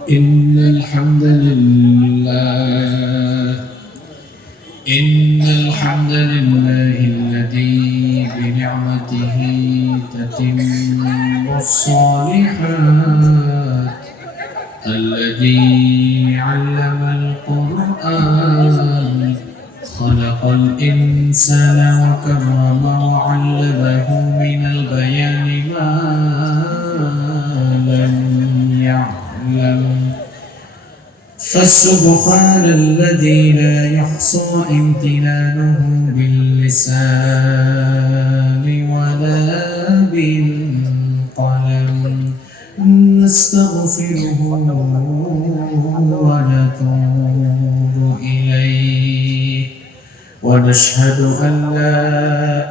إن الحمد لله الذي بنعمته تتم الصالحات الذي علم القرآن خلق الإنسان وكرم وعلمه من البيان ما لم يعلم فسبحان الذي لا يحصى امتنانه باللسان ولا بالقلم نستغفره ونتوب إليه ونشهد أن لا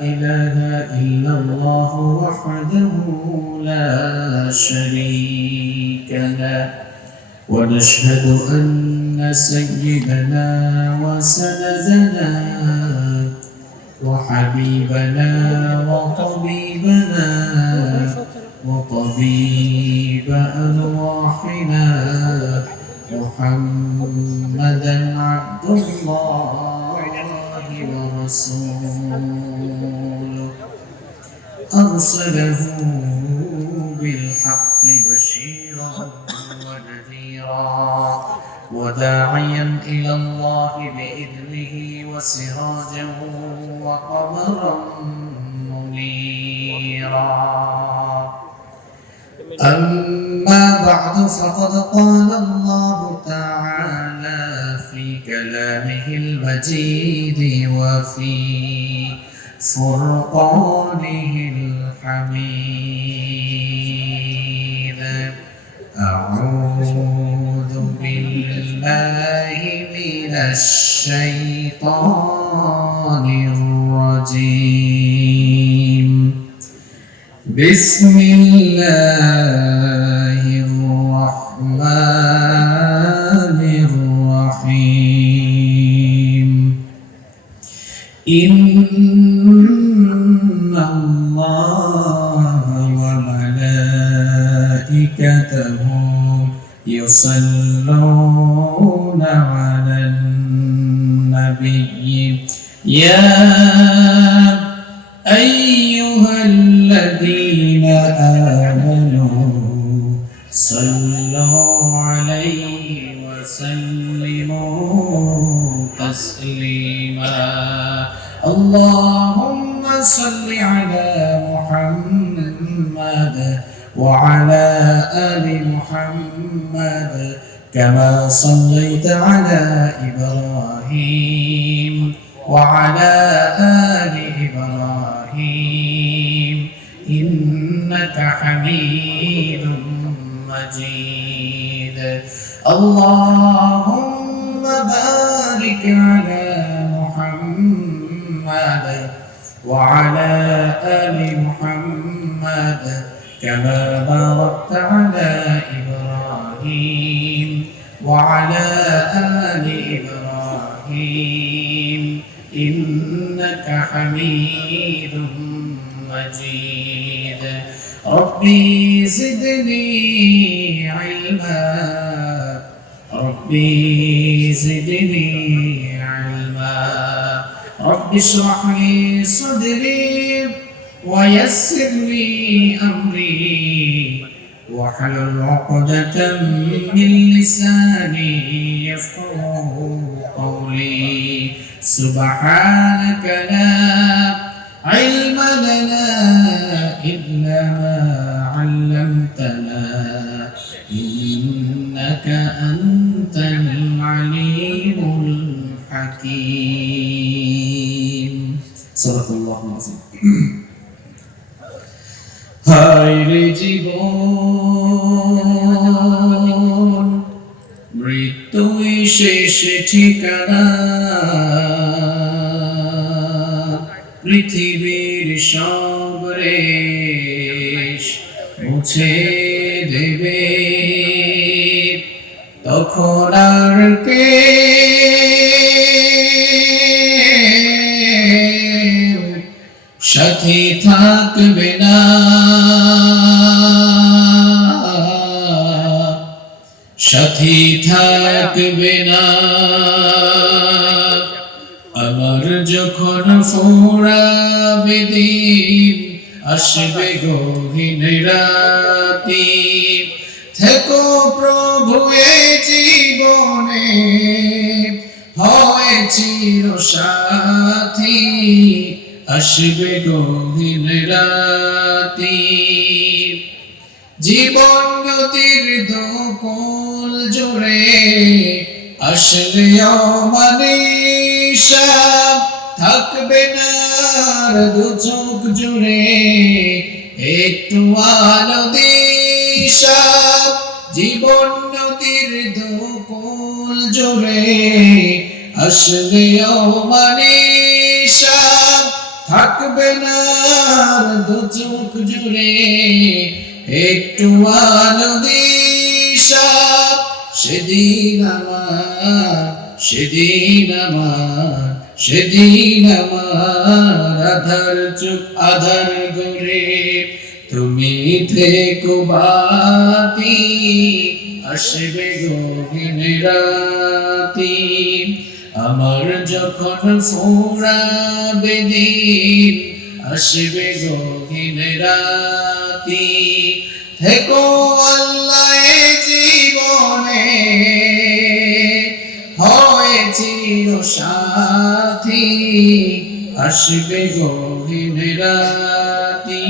إله إلا الله وحده لا شريك له ونشهد أن سيدنا وسندنا وحبيبنا وطبيبنا وطبيب أرواحنا محمدا عبد الله ورسوله أرسله بالحق بشيرا ونذيرا وداعيا إلى الله بإذنه وسراجا وقمرا منيرا أما بعد فقد قال الله تعالى في كلامه المجيد وفي فرقانه الحميد أعوذ بالله من الشيطان الرجيم بسم الله الرحمن الرحيم إن الله وملائكته يصلون على النبي يا أيها الذين آمنوا صلوا عليه وسلموا تسليما اللهم صل على محمد وعلى آل محمد كما صليت على إبراهيم وعلى آل إبراهيم إنك حميد مجيد اللهم بارك على محمد وعلى آل محمد كما باركت على إبراهيم وعلى آل إبراهيم إنك حميد مجيد ربي زدني علما ربي زدني علما رب اشرح لي صدري ويسر لي أمري واحلل عقدة من لساني يفقهوا قولي سبحانك لا علم لنا إلا ما علمتنا إنك أنت العليم الحكيم صدق الله العظيم হায়রে জীবন মৃত্যুই শেষ ঠিকানা পৃথিবীর সব রেশ মুছে দেবে তখন আর কে সাথী থাকবে না সাথী থাকবে না। আমার যখন ফুরাবে দিন, আসবে গহীন রাতি, থেকো প্রভু এ জীবনে, হয় চির সাথী, আসবে গহীন রাতি। জীবন নদীর দোকল জুড়ে আসলে অমানিসা, থাকবে না আর দু চোখ জুড়ে একটু আলো দিশা। জীবন নদীর দোকল জুড়ে আসলে অমানিসা, থাকবে না আর দু চোখ জুড়ে একটু আলো দিশা। সেদিন আমার, সেদিন আমার, সেদিন আমার আধার চোখ আধার গরে, তুমি থেকো বাতি, আসবে গহীন রাতি। আমার যখন ফুরাবে দিন, আসবে গহীন রাতি, থেকো আল্লাহ এ জীবনে, হয় চির সাথী, আসবে গহীন রাতি।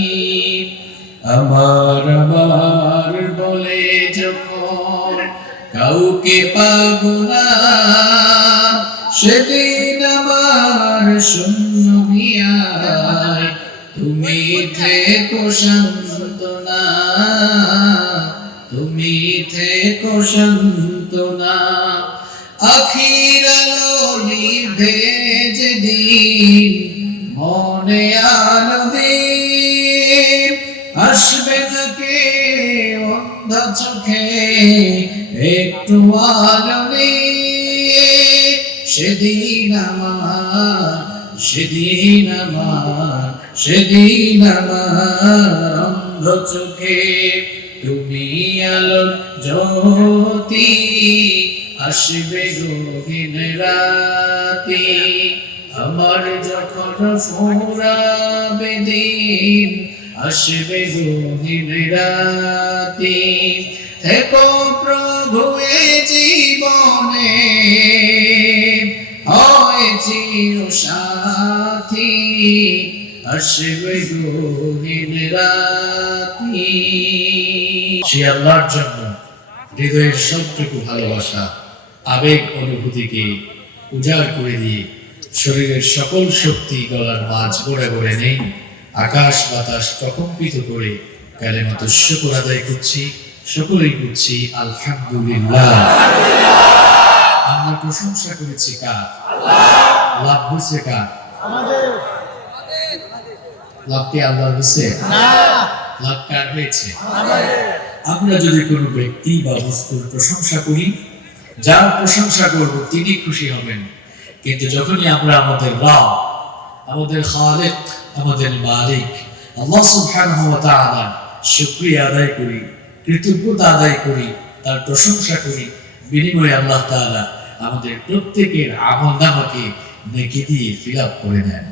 আমার আমার বলে যখন কাউকে পাবো না, সেদিন আমার শূন্য হিয়ায় তুমি থেকো সান্ত্বনা, তুমি থেকো সান্ত্বনা। আখির আলো নিভে যেদিন, মনে আলো দিন, আসবে না কেউ অন্ধ চোখে একটু আলো নিয়ে। সেদিন আমার, সেদিন আমার, সেদিন আমার অন্ধ চোখে তুমি আলোর জ্যোতি, আসবে গহীন রাতি। আমার যখন ফুরাবে দিন, আসবে গহীন রাতি, থেকো প্রভু এ জীবনে, হয় চির সাথী, আসবে গহীন রাতি। সে আল্লাহর জন্য হৃদয়ের সবটুকু ভালোবাসা, আবেগ অনুভূতিকে উজাড় করে দিয়ে শরীরের সকল শক্তি গলার মাঝ গড়ে গড়ে নেই, আকাশ বাতাস প্রকম্পিত করে কালেমাত শুকর আদায় করছি, সকলেই করছি আলহামদুলিল্লাহ। আমরা প্রশংসা করেছি কার? লাভ হয়েছে কার? লাভ কি আল্লাহর হয়েছে? লাভ কার হয়েছে? আমরা যদি কোনো ব্যক্তি বা বস্তুর প্রশংসা করি, যার প্রশংসা করব তিনি খুশি হবেন। কিন্তু যখনই আমরা আমাদের রব, আমাদের খালিক, আমাদের মালিক আল্লাহ সুবহানাহু ওয়া তাআলা শুকরিয়া আদায় করি, কৃতজ্ঞতা আদায় করি, তার প্রশংসা করি, বিনিময়ে আল্লাহ তাআলা আমাদের প্রত্যেকের আমলনামাকে নেকি দিয়ে ফিল আপ করে নেন।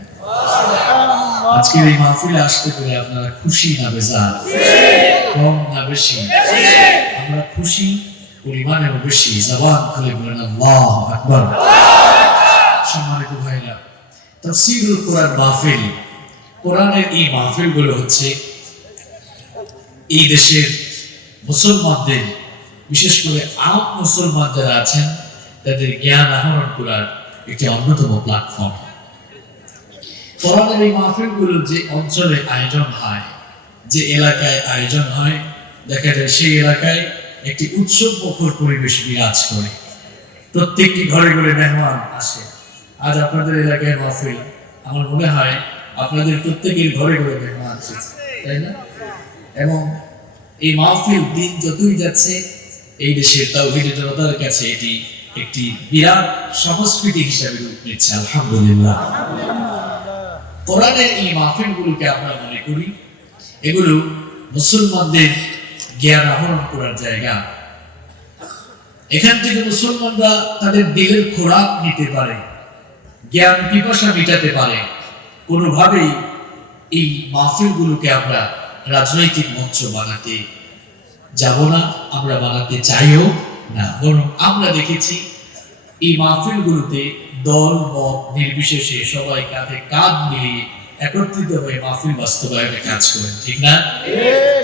আজকের এই মাহফিলে আসতে পেরে আপনারা খুশি না বেজার? কম না বেশি? আমরা খুশি, পরিমাণেও বেশি। জবান খুলে বলেন আল্লাহু আকবার। সম্মানিত ভাইরা, তাফসীরুল কোরআন মাহফিল, কোরআনের এই মাহফিলগুলো হচ্ছে এই দেশের মুসলমানদের, বিশেষ করে আম মুসলমান যারা আছেন তাদের জ্ঞান আহরণ করার একটি অন্যতম প্ল্যাটফর্ম। কোরআনের এই মাহফিলগুলো যে অঞ্চলে আয়োজন হয়, যে এলাকায় আয়োজন হয়, দেখা যায় সেই এলাকায় একটি উৎসব মুখর পরিবেশ বিরাজ করে। প্রত্যেকটি ঘরে ঘরে মেহমান আসে। আজ আপনাদের এলাকায় মাহফিল, আমার মনে হয় আপনাদের প্রত্যেকের ঘরে ঘরে মেহমান এসেছে, তাই না? এবং এই মাহফিল দিন যতই যাচ্ছে এই দেশের তাওহীদি জনতার কাছে এটি একটি বিরাট সংস্কৃতি হিসাবে রূপ নিচ্ছে। আলহামদুলিল্লাহ। কোরআনের এই মাহফিলগুলোকে আমরা মনে করি এগুলো মুসলমানদের জ্ঞান আহরণ করার জায়গা। এখান থেকে মুসলমানরা তাদের দিলের খোরাক নিতে পারে, জ্ঞান পিপাসা মেটাতে পারে। কোনোভাবেই এই মাহফিলগুলোকে আমরা রাজনৈতিক মঞ্চ বানাতে যাব না, আমরা বানাতে চাইও না। বরং আমরা দেখেছি এই মাহফিলগুলোতে দল মত নির্বিশেষে সবাই কাঁধে কাঁধ মিলিয়ে একত্রিত হয়ে মাহফিল বাস্তবায়নে কাজ করেন, ঠিক না?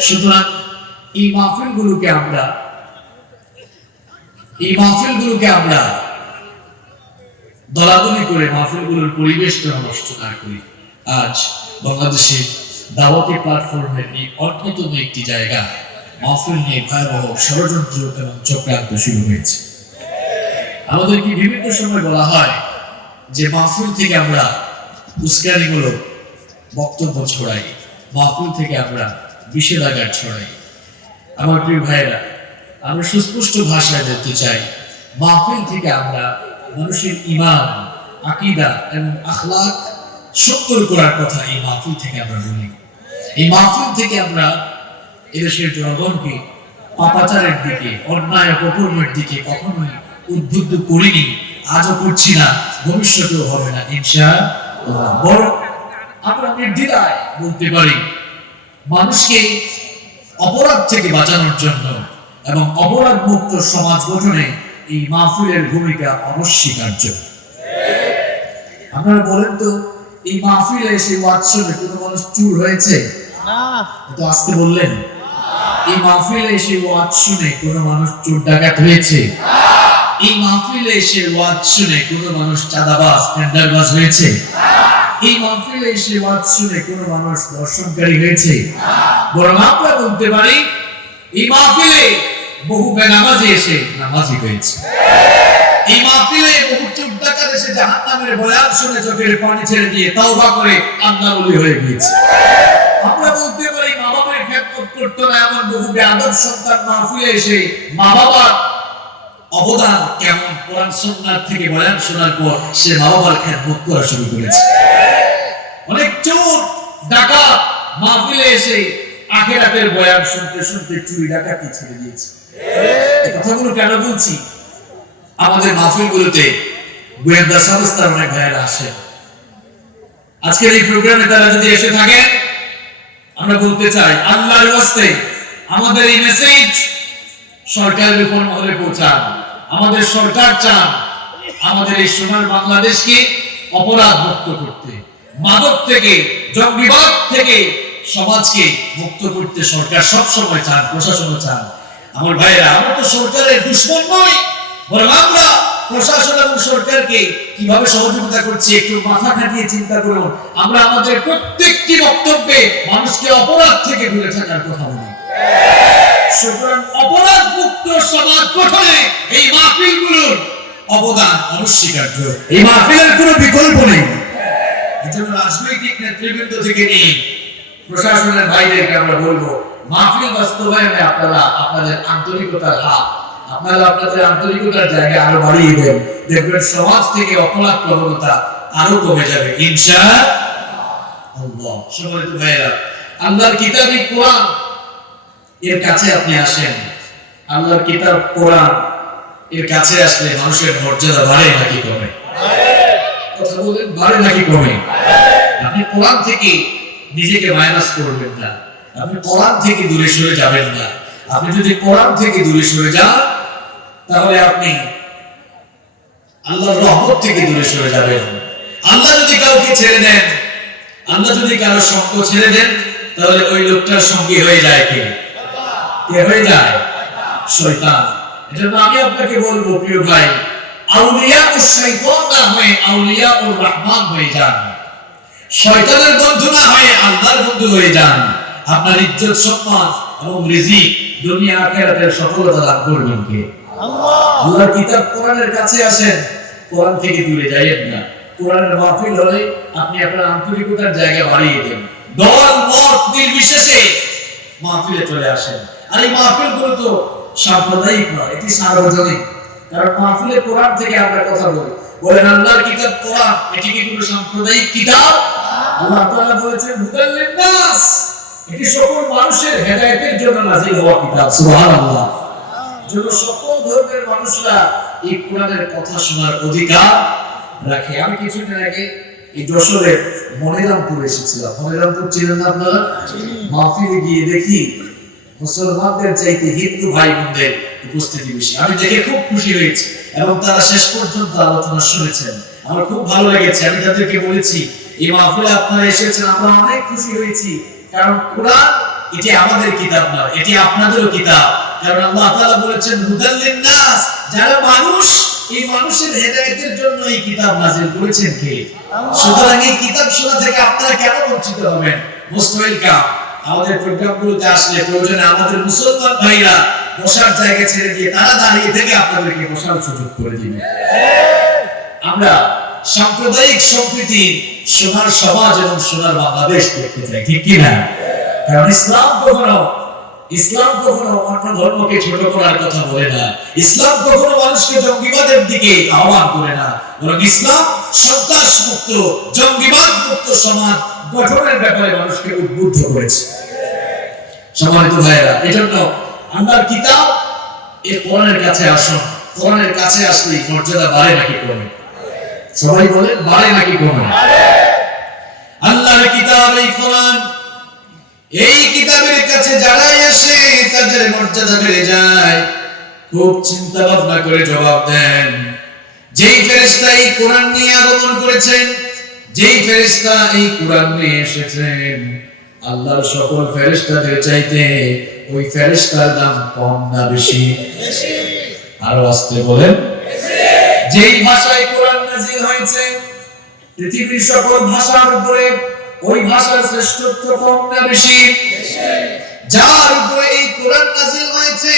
সুতরাং এই মাহফিলগুলোকে আমরা দলাদলি করে মাহফিলগুলোর পরিবেশটা নষ্ট না করি। আজ বাংলাদেশে দাওয়াতি প্ল্যাটফর্মের এই অন্যতম একটি জায়গা মাহফিল নিয়ে ভয়াবহ ষড়যন্ত্র এবং চক্রান্ত শুরু হয়েছে। আমাদেরকে বিভিন্ন সময় বলা হয় যে মাহফিল থেকে আমরা উস্কানিমূলক বক্তব্য ছড়াই, মাহফিল থেকে আমরা বিষেধাগার ছড়াই। আমার প্রিয় ভাইয়েরা, আমরা সুস্পষ্ট ভাষায় বলতে চাই, মাহফিল থেকে আমরা মানুষের ঈমান, আকীদা এবং আখলাক সুন্দর করার কথা এই মাহফিল থেকে আমরা বলি। এই মাহফিল থেকে আমরা এদেশের জনগণকে পাপাচারের দিকে, অন্যায় অপকর্মের দিকে কখনোই উদ্বুদ্ধ করিনি, আজও করছি না, ভবিষ্যতেও হবে না ইনশাআল্লাহ। বরং আমরা নির্দ্বিধায় বলতে পারি, মানুষকে অপরাধ থেকে বাঁচানোর জন্য এবং অপরাধ মুক্ত সমাজ গঠনে এই মাহফিলের ভূমিকা অনস্বীকার্য। আপনারা বলেন তো, এই মাহফিলে এসে ওয়াজ শুনে কোনো মানুষ চুর হয়েছে? না। তো আজকে বললেন, এই মাহফিলে এসে ওয়াজ শুনে কোনো মানুষ চোর ডাকাত হয়েছে? এই মাহফিলে এসে ওয়াজ শুনে কোনো মানুষ চাঁদাবাজ, টেন্ডারবাজ হয়েছে? এই মাহফিলে এসে ওয়াজ শুনে কোনো মানুষ দর্শনকারী হয়েছে? বরং আমরা বলতে পারি, এই মাহফিলে বহু বেনামাজি এসে নামাজি হয়েছে। এই মাহফিলে বহু চোর ডাকাত এসে জাহান্নামের বয়ান শুনে চোখের পানি ছেড়ে দিয়ে তাওবা করে আল্লাহর ওলি হয়ে গিয়েছে। আমরা বলতে পারি, মা বাবার খেদমত করতো না এমন বহু বেয়াদব সন্তান মাহফিলে এসে মা বাবার অবদান কেমন কোরআন সুন্নাহ থেকে বয়ান শোনার পর সে মা বাবার খেদমত করা শুরু করেছে। অনেক চোর ডাকাত মাহফিলে এসে আখিরাতের বয়ান শুনতে শুনতে চুরি ডাকাতি ছেড়ে দিয়েছে। এই কথাগুলো কেন বলছি? আমাদের মাহফিলগুলোতে গোয়েন্দা সংস্থার অনেক ভাইয়েরা আসেন। আজকের এই প্রোগ্রামে তারা যদি এসে থাকেন, আমরা বলতে চাই, আল্লাহর ওয়াস্তে আমাদের এই মেসেজ সরকারের উপর মহলে পৌঁছান। আমাদের সরকার চান আমাদের এই সোনার বাংলাদেশকে অপরাধ মুক্ত করতে, মাদক থেকে, জঙ্গিবাদ থেকে সমাজকে মুক্ত করতে সরকার সব সময় চান, প্রশাসনও চান। আমার ভাইরা, আমরা তো সরকারের দুশমন নই, বরং আমরা প্রশাসন এবং সরকারকে কিভাবে সহযোগিতা করছি একটু মাথা খাটিয়ে চিন্তা করুন। আমরা আমাদের প্রত্যেকটি বক্তব্যে মানুষকে অপরাধ থেকে দূরে থাকার কথা বলি। সুতরাং অপরাধ মুক্ত সমাজ গঠনে এই মাহফিলগুলোর অবদান অনস্বীকার্য। এই মাহফিলের কোনো বিকল্প নেই। এজন্য রাজনৈতিক নেতৃবৃন্দ থেকে নিয়ে প্রশাসনের ভাইদেরকে আমরা বলবো, মাহফিল বাস্তবায়নে আপনারা আপনাদের আন্তরিকতার হাত, আপনারা আপনাদের আন্তরিকতার জায়গা আরো বাড়িয়ে দেন। দেখবেন সমাজ থেকে অপরাধ প্রবণতা আরো কমে যাবে ইনশাআল্লাহ। সম্মানিত ভাইয়েরা, আল্লাহর কিতাব কোরআন এর কাছে আপনি আসেন। আল্লাহর কিতাব কোরআন এর কাছে আসলে মানুষের মর্যাদা বাড়ে নাকি কমে? কথা বলেন, বাড়ে নাকি কমে? আপনি কোরআন থেকে নিজেকে মাইনাস করবেন না, আপনি কোরআন থেকে দূরে সরে যাবেন না। আপনি যদি কোরআন থেকে দূরে সরে যান, তাহলে আপনি আল্লাহর রহমত থেকে দূরে সরে যাবেন। আল্লাহ যদি কাউকে ছেড়ে দেন, আল্লাহ যদি কারো সঙ্গ ছেড়ে দেন, তাহলে ওই লোকটার সঙ্গী হয়ে যায় কে? কে হয়ে যায়? শয়তান। এজন্য আমি আপনাকে বলবো, প্রিয় ভাই, আউলিয়া ও শয়তান না হয়ে আউলিয়া ও রহমান হয়ে যান। শয়তানের বন্ধু না হয়ে আল্লাহর বন্ধু হয়ে যান। আপনার ইজ্জত, সম্মান এবং রিজিক, দুনিয়া আখিরাতের সফলতা লাভ করবেন কে? আল্লাহ। আল্লাহর কিতাব কোরআনের কাছে আসেন, কোরআন থেকে দূরে যাইয়েন না। কোরআনের মাহফিল হলে আপনি আপনার আন্তরিকতার জায়গা বাড়িয়ে দেন। দল মত নির্বিশেষে মাহফিলে চলে আসেন। আর এই মাহফিলগুলো তো সাম্প্রদায়িক নয়, এটি সার্বজনীন। কারণ মাহফিলে কোরআন থেকে আমরা কথা বলি। বলেন, আল্লাহর কিতাব কোরআন, এটি কি কোনো সাম্প্রদায়িক কিতাব? আল্লাহ তাআলা বলেছেন, হুদাল লিন-নাস, এটি সকল মানুষের হেদায়েতের জন্য নাযিল হওয়া কিতাব। সুবহানাল্লাহ। যেন সকল ধর্মের মানুষরা এই কোরআনের কথা শোনার অধিকার রাখে। আমি কিছুদিন আগে এই যশোরের মনিরামপুর এসেছিলাম। মনিরামপুর চিনেন না আপনারা? মাহফিলে গিয়ে দেখি মুসলমানদের চাইতে হিন্দু ভাই বোনদের উপস্থিতি বেশি। আমি দেখে খুব খুশি হয়েছি এবং তারা শেষ পর্যন্ত আলোচনা শুনেছেন, আমার খুব ভালো লেগেছে। আমি তাদেরকে বলেছি, এই মাহফিলে আপনারা এসেছেন, আমরা অনেক খুশি হয়েছি, কারণ কোরআন এটি আমাদের কিতাব নয়, এটি আপনাদেরও কিতাব। কারণ আল্লাহ তাআলা বলেছেন হুদাল লিন-নাস, যারা মানুষ, এই মানুষের হেদায়েতের জন্য এই কিতাব নাযিল করেছেন কে? সুতরাং এই কিতাব শোনা থেকে আপনারা কেন বঞ্চিত হবেন? Most welcome. আমাদের প্রোগ্রামগুলোতে আসলে প্রয়োজনে আমাদের মুসলমান ভাইরা বসার জায়গা ছেড়ে দিয়ে তারা দাঁড়িয়ে থেকে আপনাদেরকে বসার সুযোগ করে দিবেন। আমরা সাম্প্রদায়িক সম্প্রীতি, সোনার সমাজ এবং সোনার বাংলাদেশ করতে চাই, ঠিক কি না? কারণ ইসলাম কখনো অন্য ধর্মকে ছোট করার কথা বলে না। ইসলাম কখনো মানুষকে জঙ্গিবাদের দিকে আহ্বান করে না, বরং ইসলাম সন্ত্রাস মুক্ত, জঙ্গিবাদ মুক্ত সমাজ গঠনের ব্যাপারে মানুষকে উদ্বুদ্ধ করেছে। সম্মানিত ভাইয়েরা, এজন্য আল্লাহর কিতাব এই কোরআনের কাছে আসুন। কোরআনের কাছে আসলে মর্যাদা বাড়ে নাকি কমে? সবাই বলেন, বাড়ে নাকি কমে? আল্লাহর কিতাব এই কোরআন, এই কিতাবের কাছে যারাই আসে তাদের মর্যাদা বেড়ে যায়। খুব চিন্তা ভাবনা করে জবাব দেন, যেই ফেরেশতা এই কোরআন নিয়ে আগমন করেছেন, যেই ফেরেশতা এই কোরআন নিয়ে এসেছেন, আল্লাহর সকল ফেরেশতাদের চাইতে ওই ফেরেশতার দাম কম না বেশি? আরো আস্তে বলেন। যেই ভাষায় কোরআন নাযিল হয়েছে, পৃথিবীর সকল ভাষার উপরে ওই ভাষার শ্রেষ্ঠত্ব কম না বেশি? যার উপরে এই কোরআন নাযিল হয়েছে,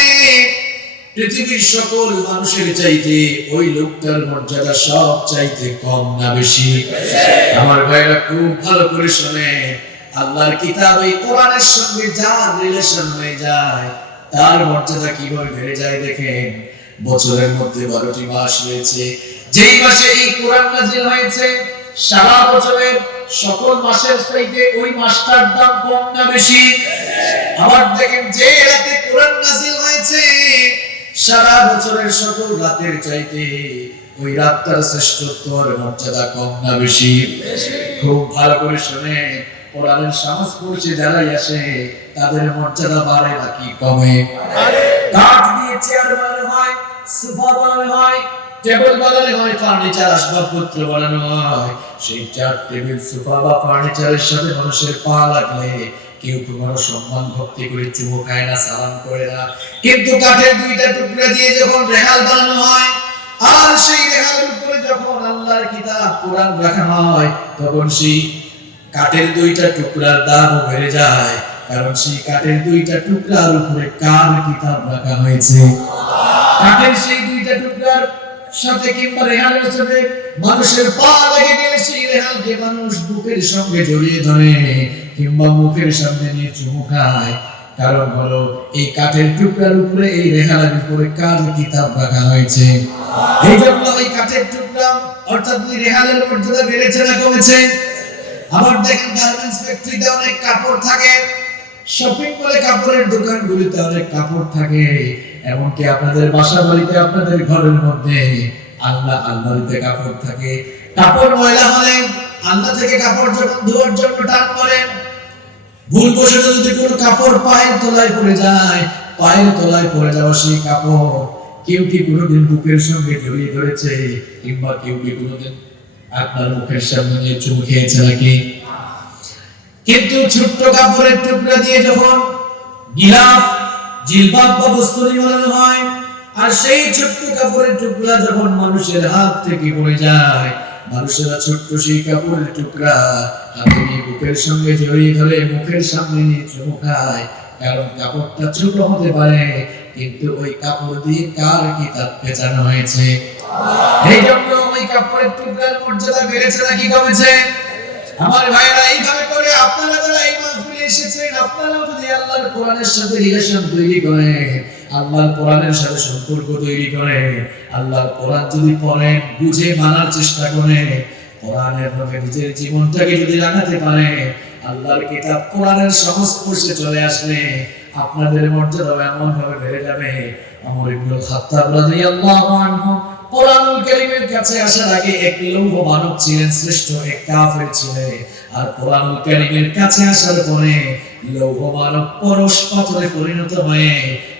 পৃথিবীর সকল মানুষের চাইতে ওই লোকটার মর্যাদা সব চাইতে কম না বেশি? আমার ভাইরা খুব ভালো করে শুনে, আল্লাহর কিতাব এই কোরআনের সঙ্গে যার রিলেশন হয়ে যায় তার মর্যাদা কিভাবে বেড়ে যায় দেখেন। বছরের মধ্যে 12টি মাস রয়েছে, যেই মাসে এই কোরআন নাযিল হয়েছে সারা বছরের সকল মাসের চাইতে ওই মাসটার দাম কম না বেশি? আবার দেখেন, যে রাতে কোরআন নাযিল হয়েছে সারা বছরের সকল রাতের চাইতে ওই রাতটার শ্রেষ্ঠত্ব আর মর্যাদা কম না বেশি? খুব ভালো করে শুনে, কোরআনের সংস্পর্শে যারাই আসে তাদের মর্যাদা বাড়ে নাকি কমে? কাঠ দিয়ে চেয়ার বানানো হয়, সোফা বানানো হয়, টেবিল বানানো হয়, ফার্নিচার আসবাবপত্র বানানো হয়। সেই চেয়ার, টেবিল, সোফা বা ফার্নিচারের সাথে মানুষের পা লাগলে কেউ কোনো সম্মান ভক্তি করে চুমু খায় না, সালাম করে না। কিন্তু কাঠের দুইটা টুকরা দিয়ে যখন রেহাল বানানো হয়, আর সেই রেহালের উপরে যখন আল্লাহর কিতাব কোরআন রাখা হয়, তখন সেই কাঠের দুইটা টুকরার দামও বেড়ে যায়। কারণ সেই কাঠের দুইটা টুকরার উপরে কার কিতাব রাখা হয়েছে? কাঠের সেই দুইটা টুকরার সাথে কিংবা রেহালের সাথে মানুষের পা লেগে গেলে সেই রেহালকে মানুষ বুকের সঙ্গে জড়িয়ে ধরে কিংবা মুখের সামনে নিয়ে চুমু খায়। কারণ হলো এই কাঠের টুকরার উপরে, এই রেহালের উপরে কার কিতাব রাখা হয়েছে। এই জন্য এই কাঠের টুকরা অর্থাৎ ওই রেহালের মর্যাদা বেড়েছে না কমেছে? আবার দেখেন, গার্মেন্টস ফ্যাক্টরিতে অনেক কাপড় থাকে, শপিং মলে কাপড়ের দোকানগুলিতে অনেক কাপড় থাকে, এমনকি আপনাদের বাসা বাড়িতে, আপনাদের ঘরের মধ্যে আলমারিতে কাপড় থাকে। কাপড় ময়লা হলে আলনা থেকে কাপড় যখন ধোয়ার জন্য টান করেন, ভুলবশত যদি কোনো কাপড় পায়ের তলায় পড়ে যায়, পায়ের তলায় পড়ে যাওয়া সেই কাপড় কেউ কি কোনোদিন বুকের সঙ্গে জড়িয়ে ধরেছে কিংবা কেউ কি কোনোদিন আপনার মুখের সামনে নিয়ে চুমু খেয়েছে নাকি? কিন্তু ছোট্ট কাপড়ের টুকরা দিয়ে যখন গিলাফ, জিলবাব বা বস্ত্রী বানানো হয়, আর সেই ছোট্ট কাপড়ের টুকরা যখন মানুষের হাত থেকে পড়ে যায়, মানুষেরা ছোট্ট সেই কাপড়ের টুকরা হাতে নিয়ে বুকের সঙ্গে জড়িয়ে ধরে মুখের সামনে নিয়ে চুমু খায়। কারণ কাপড়টা ছোট হতে পারে, কিন্তু ওই কাপড় দিয়ে কার কিতাব পেঁচানো হয়েছে। এই জন্য ওই কাপড়ের টুকরার মর্যাদা বেড়েছে নাকি কমেছে? আমার ভাইরা, এইভাবে করে আপনারা যারা এই মাহফিলে এসেছেন, আপনারাও যদি আল্লাহর কোরআনের সাথে রিলেশন তৈরি করেন, আল্লাহর কোরআনের সাথে সম্পর্ক তৈরি করেন, আল্লাহর কোরআন যদি পড়েন, বুঝে মানার চেষ্টা করেন, কোরআনের ভাবে নিজের জীবনটাকে যদি রাখাতে পারে, আল্লাহর কিতাব কোরআনের সংস্পর্শে চলে আসলে আপনাদের মর্যাদা এমন ভাবে বেড়ে যাবে। ওমর ইবনুল খাত্তাব রাদিয়াল্লাহু আনহু কোরআনুল কারীমের কাছে আসার আগে এক লৌহ মানব ছিলেন, শ্রেষ্ঠ এক কাফের ছিলেন। আর কোরআনুল কারীমের কাছে আসার পরে লৌহ মানব পরশ পাথরে পরিণত হয়ে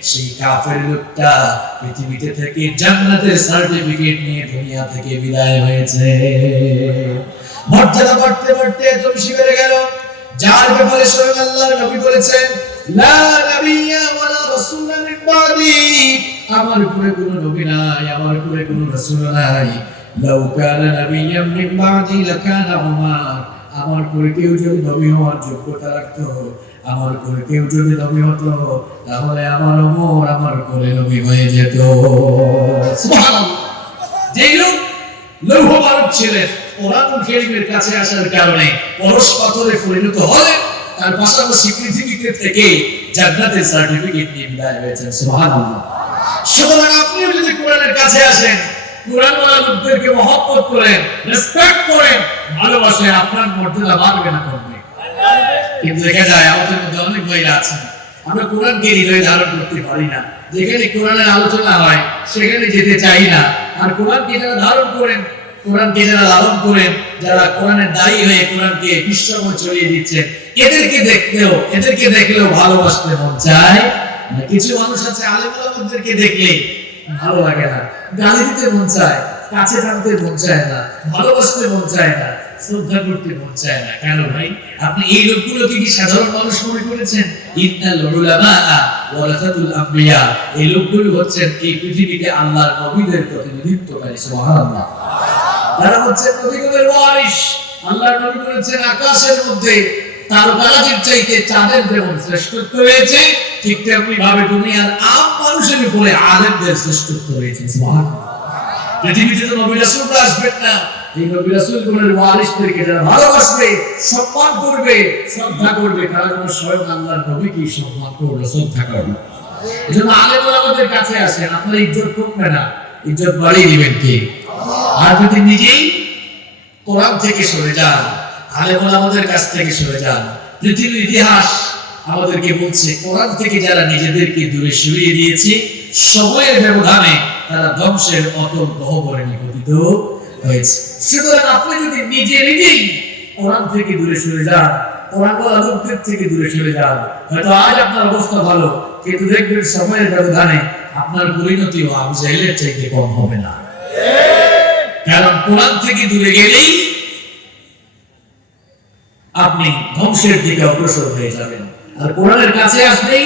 সেই কাফের লোকটা পৃথিবীতে থেকে জান্নাতের সার্টিফিকেট নিয়ে দুনিয়া থেকে বিদায় হয়েছে। মর্যাদা বাড়তে বাড়তে এত বেশি বেড়ে গেল, যার ব্যাপারে স্বয়ং আল্লাহর নবী বলেছেন, লা নাবিয়্যা ওয়ালা রাসূলা মিন বাদি, আমার উপরে কোনো নবী নাই, আমার উপরে কোনো রাসূল নাই। লাউ কানা নাবিয়্যাম মিন বাদি লাকানা উমার, আমার উপরে কেউ যদি নবী হওয়ার যোগ্যতা রাখতো, আমার উপরে কেউ যদি নবী হতো, তাহলে আমার ওমর আমার উপরে নবী হয়ে যেত। সুবহানাল্লাহ। যেই লোক লৌহ মানব ছিলেন, কোরআনুল কারীমের কাছে আসার কারণে পরশ পাথরে পরিণত হলেন, তার পাশাপাশি পৃথিবীতে থেকে জান্নাতের সার্টিফিকেট নিয়ে বিদায় হয়েছেন। সুবহানাল্লাহ। সুতরাং আপনিও যদি কোরআনের কাছে আসেন, কোরআন ওয়ালাদেরকে মহব্বত করেন, রেসপেক্ট করেন, ভালোবাসেন, আপনার মর্যাদা বাড়বে না কমবে। কিন্তু দেখা যায় আমাদের মধ্যে অনেক ভাইরা আছেন, আমরা কোরআনকে হৃদয়ে ধারণ করতে পারি না। যেখানে কোরআনের আলোচনা হয় সেখানে যেতে চাই না। আর কোরআনকে যারা ধারণ করেন, কোরআনকে যারা লালন করেন, যারা কোরআনের দায়ী হয়ে কোরআনকে বিশ্বময় ছড়িয়ে দিচ্ছেন, এদেরকে দেখলেও ভালোবাসতে মন চায় না। কিছু মানুষ আছে আলেম ওলামাদেরকে দেখলে ভালো লাগে না, গালি দিতে মন চায়, কাছে টানতে মন চায় না, ভালোবাসতে মন চায় না, শ্রদ্ধা করতে মন চায় না। কেন ভাই? আপনি এই লোকগুলোকে কি সাধারণ মানুষ মনে করেছেন? ইন্নাল উলামা ওয়ারাসাতুল আমবিয়া, এই লোকগুলো হচ্ছেন এই পৃথিবীতে আল্লাহর নবীদের প্রতিনিধিত্বকারী। সুবহানাল্লাহ। তারা হচ্ছেন নবীদের ওয়ারিস। আল্লাহর নবী বলেছেন, আকাশের মধ্যে তারকাদের চাইতে চাঁদের যেমন শ্রেষ্ঠত্ব রয়েছে, ঠিক তেমনি ভাবে দুনিয়ার আম মানুষের উপরে আলেমদের শ্রেষ্ঠত্ব রয়েছে। সুবহানাল্লাহ। পৃথিবীতে তো নবী রাসূলরা আসবেন না, এই নবী রাসূলগণের ওয়ারিসদেরকে যারা ভালোবাসবে, সম্মান করবে, শ্রদ্ধা করবে, তারা যেন স্বয়ং আল্লাহর নবীকে সম্মান করবে, শ্রদ্ধা করবে। এজন্য আলেম ওলামাদের কাছে আসেন, আপনার ইজ্জত কমবে না, ইজ্জত বাড়িয়ে দিবেন কে? আর যদি নিজেই কোরআন থেকে সরে যান, আলেম ওলামাদের কাছ থেকে সরে যান, পৃথিবীর ইতিহাস আমাদেরকে বলছে কোরআন থেকে যারা নিজেদেরকে দূরে সরিয়ে দিয়েছে, সময়ের ব্যবধানে তারা ধ্বংসের অটল গহ্বরে নিপতিত হয়েছে। সুতরাং আপনি যদি নিজেই কোরআন থেকে দূরে সরে যান, কোরআন ওয়ালাদের থেকে দূরে সরে যান, হয়তো আজ আপনার অবস্থা ভালো, কিন্তু দেখবেন সময়ের ব্যবধানে আপনার পরিণতিও আবু জাহেলের চাইতে কম হবে না। কারণ কোরআন থেকে দূরে গেলেই আপনি ধ্বংসের দিকে অগ্রসর হয়ে যাবেন, আর কোরআনের কাছে আসলেই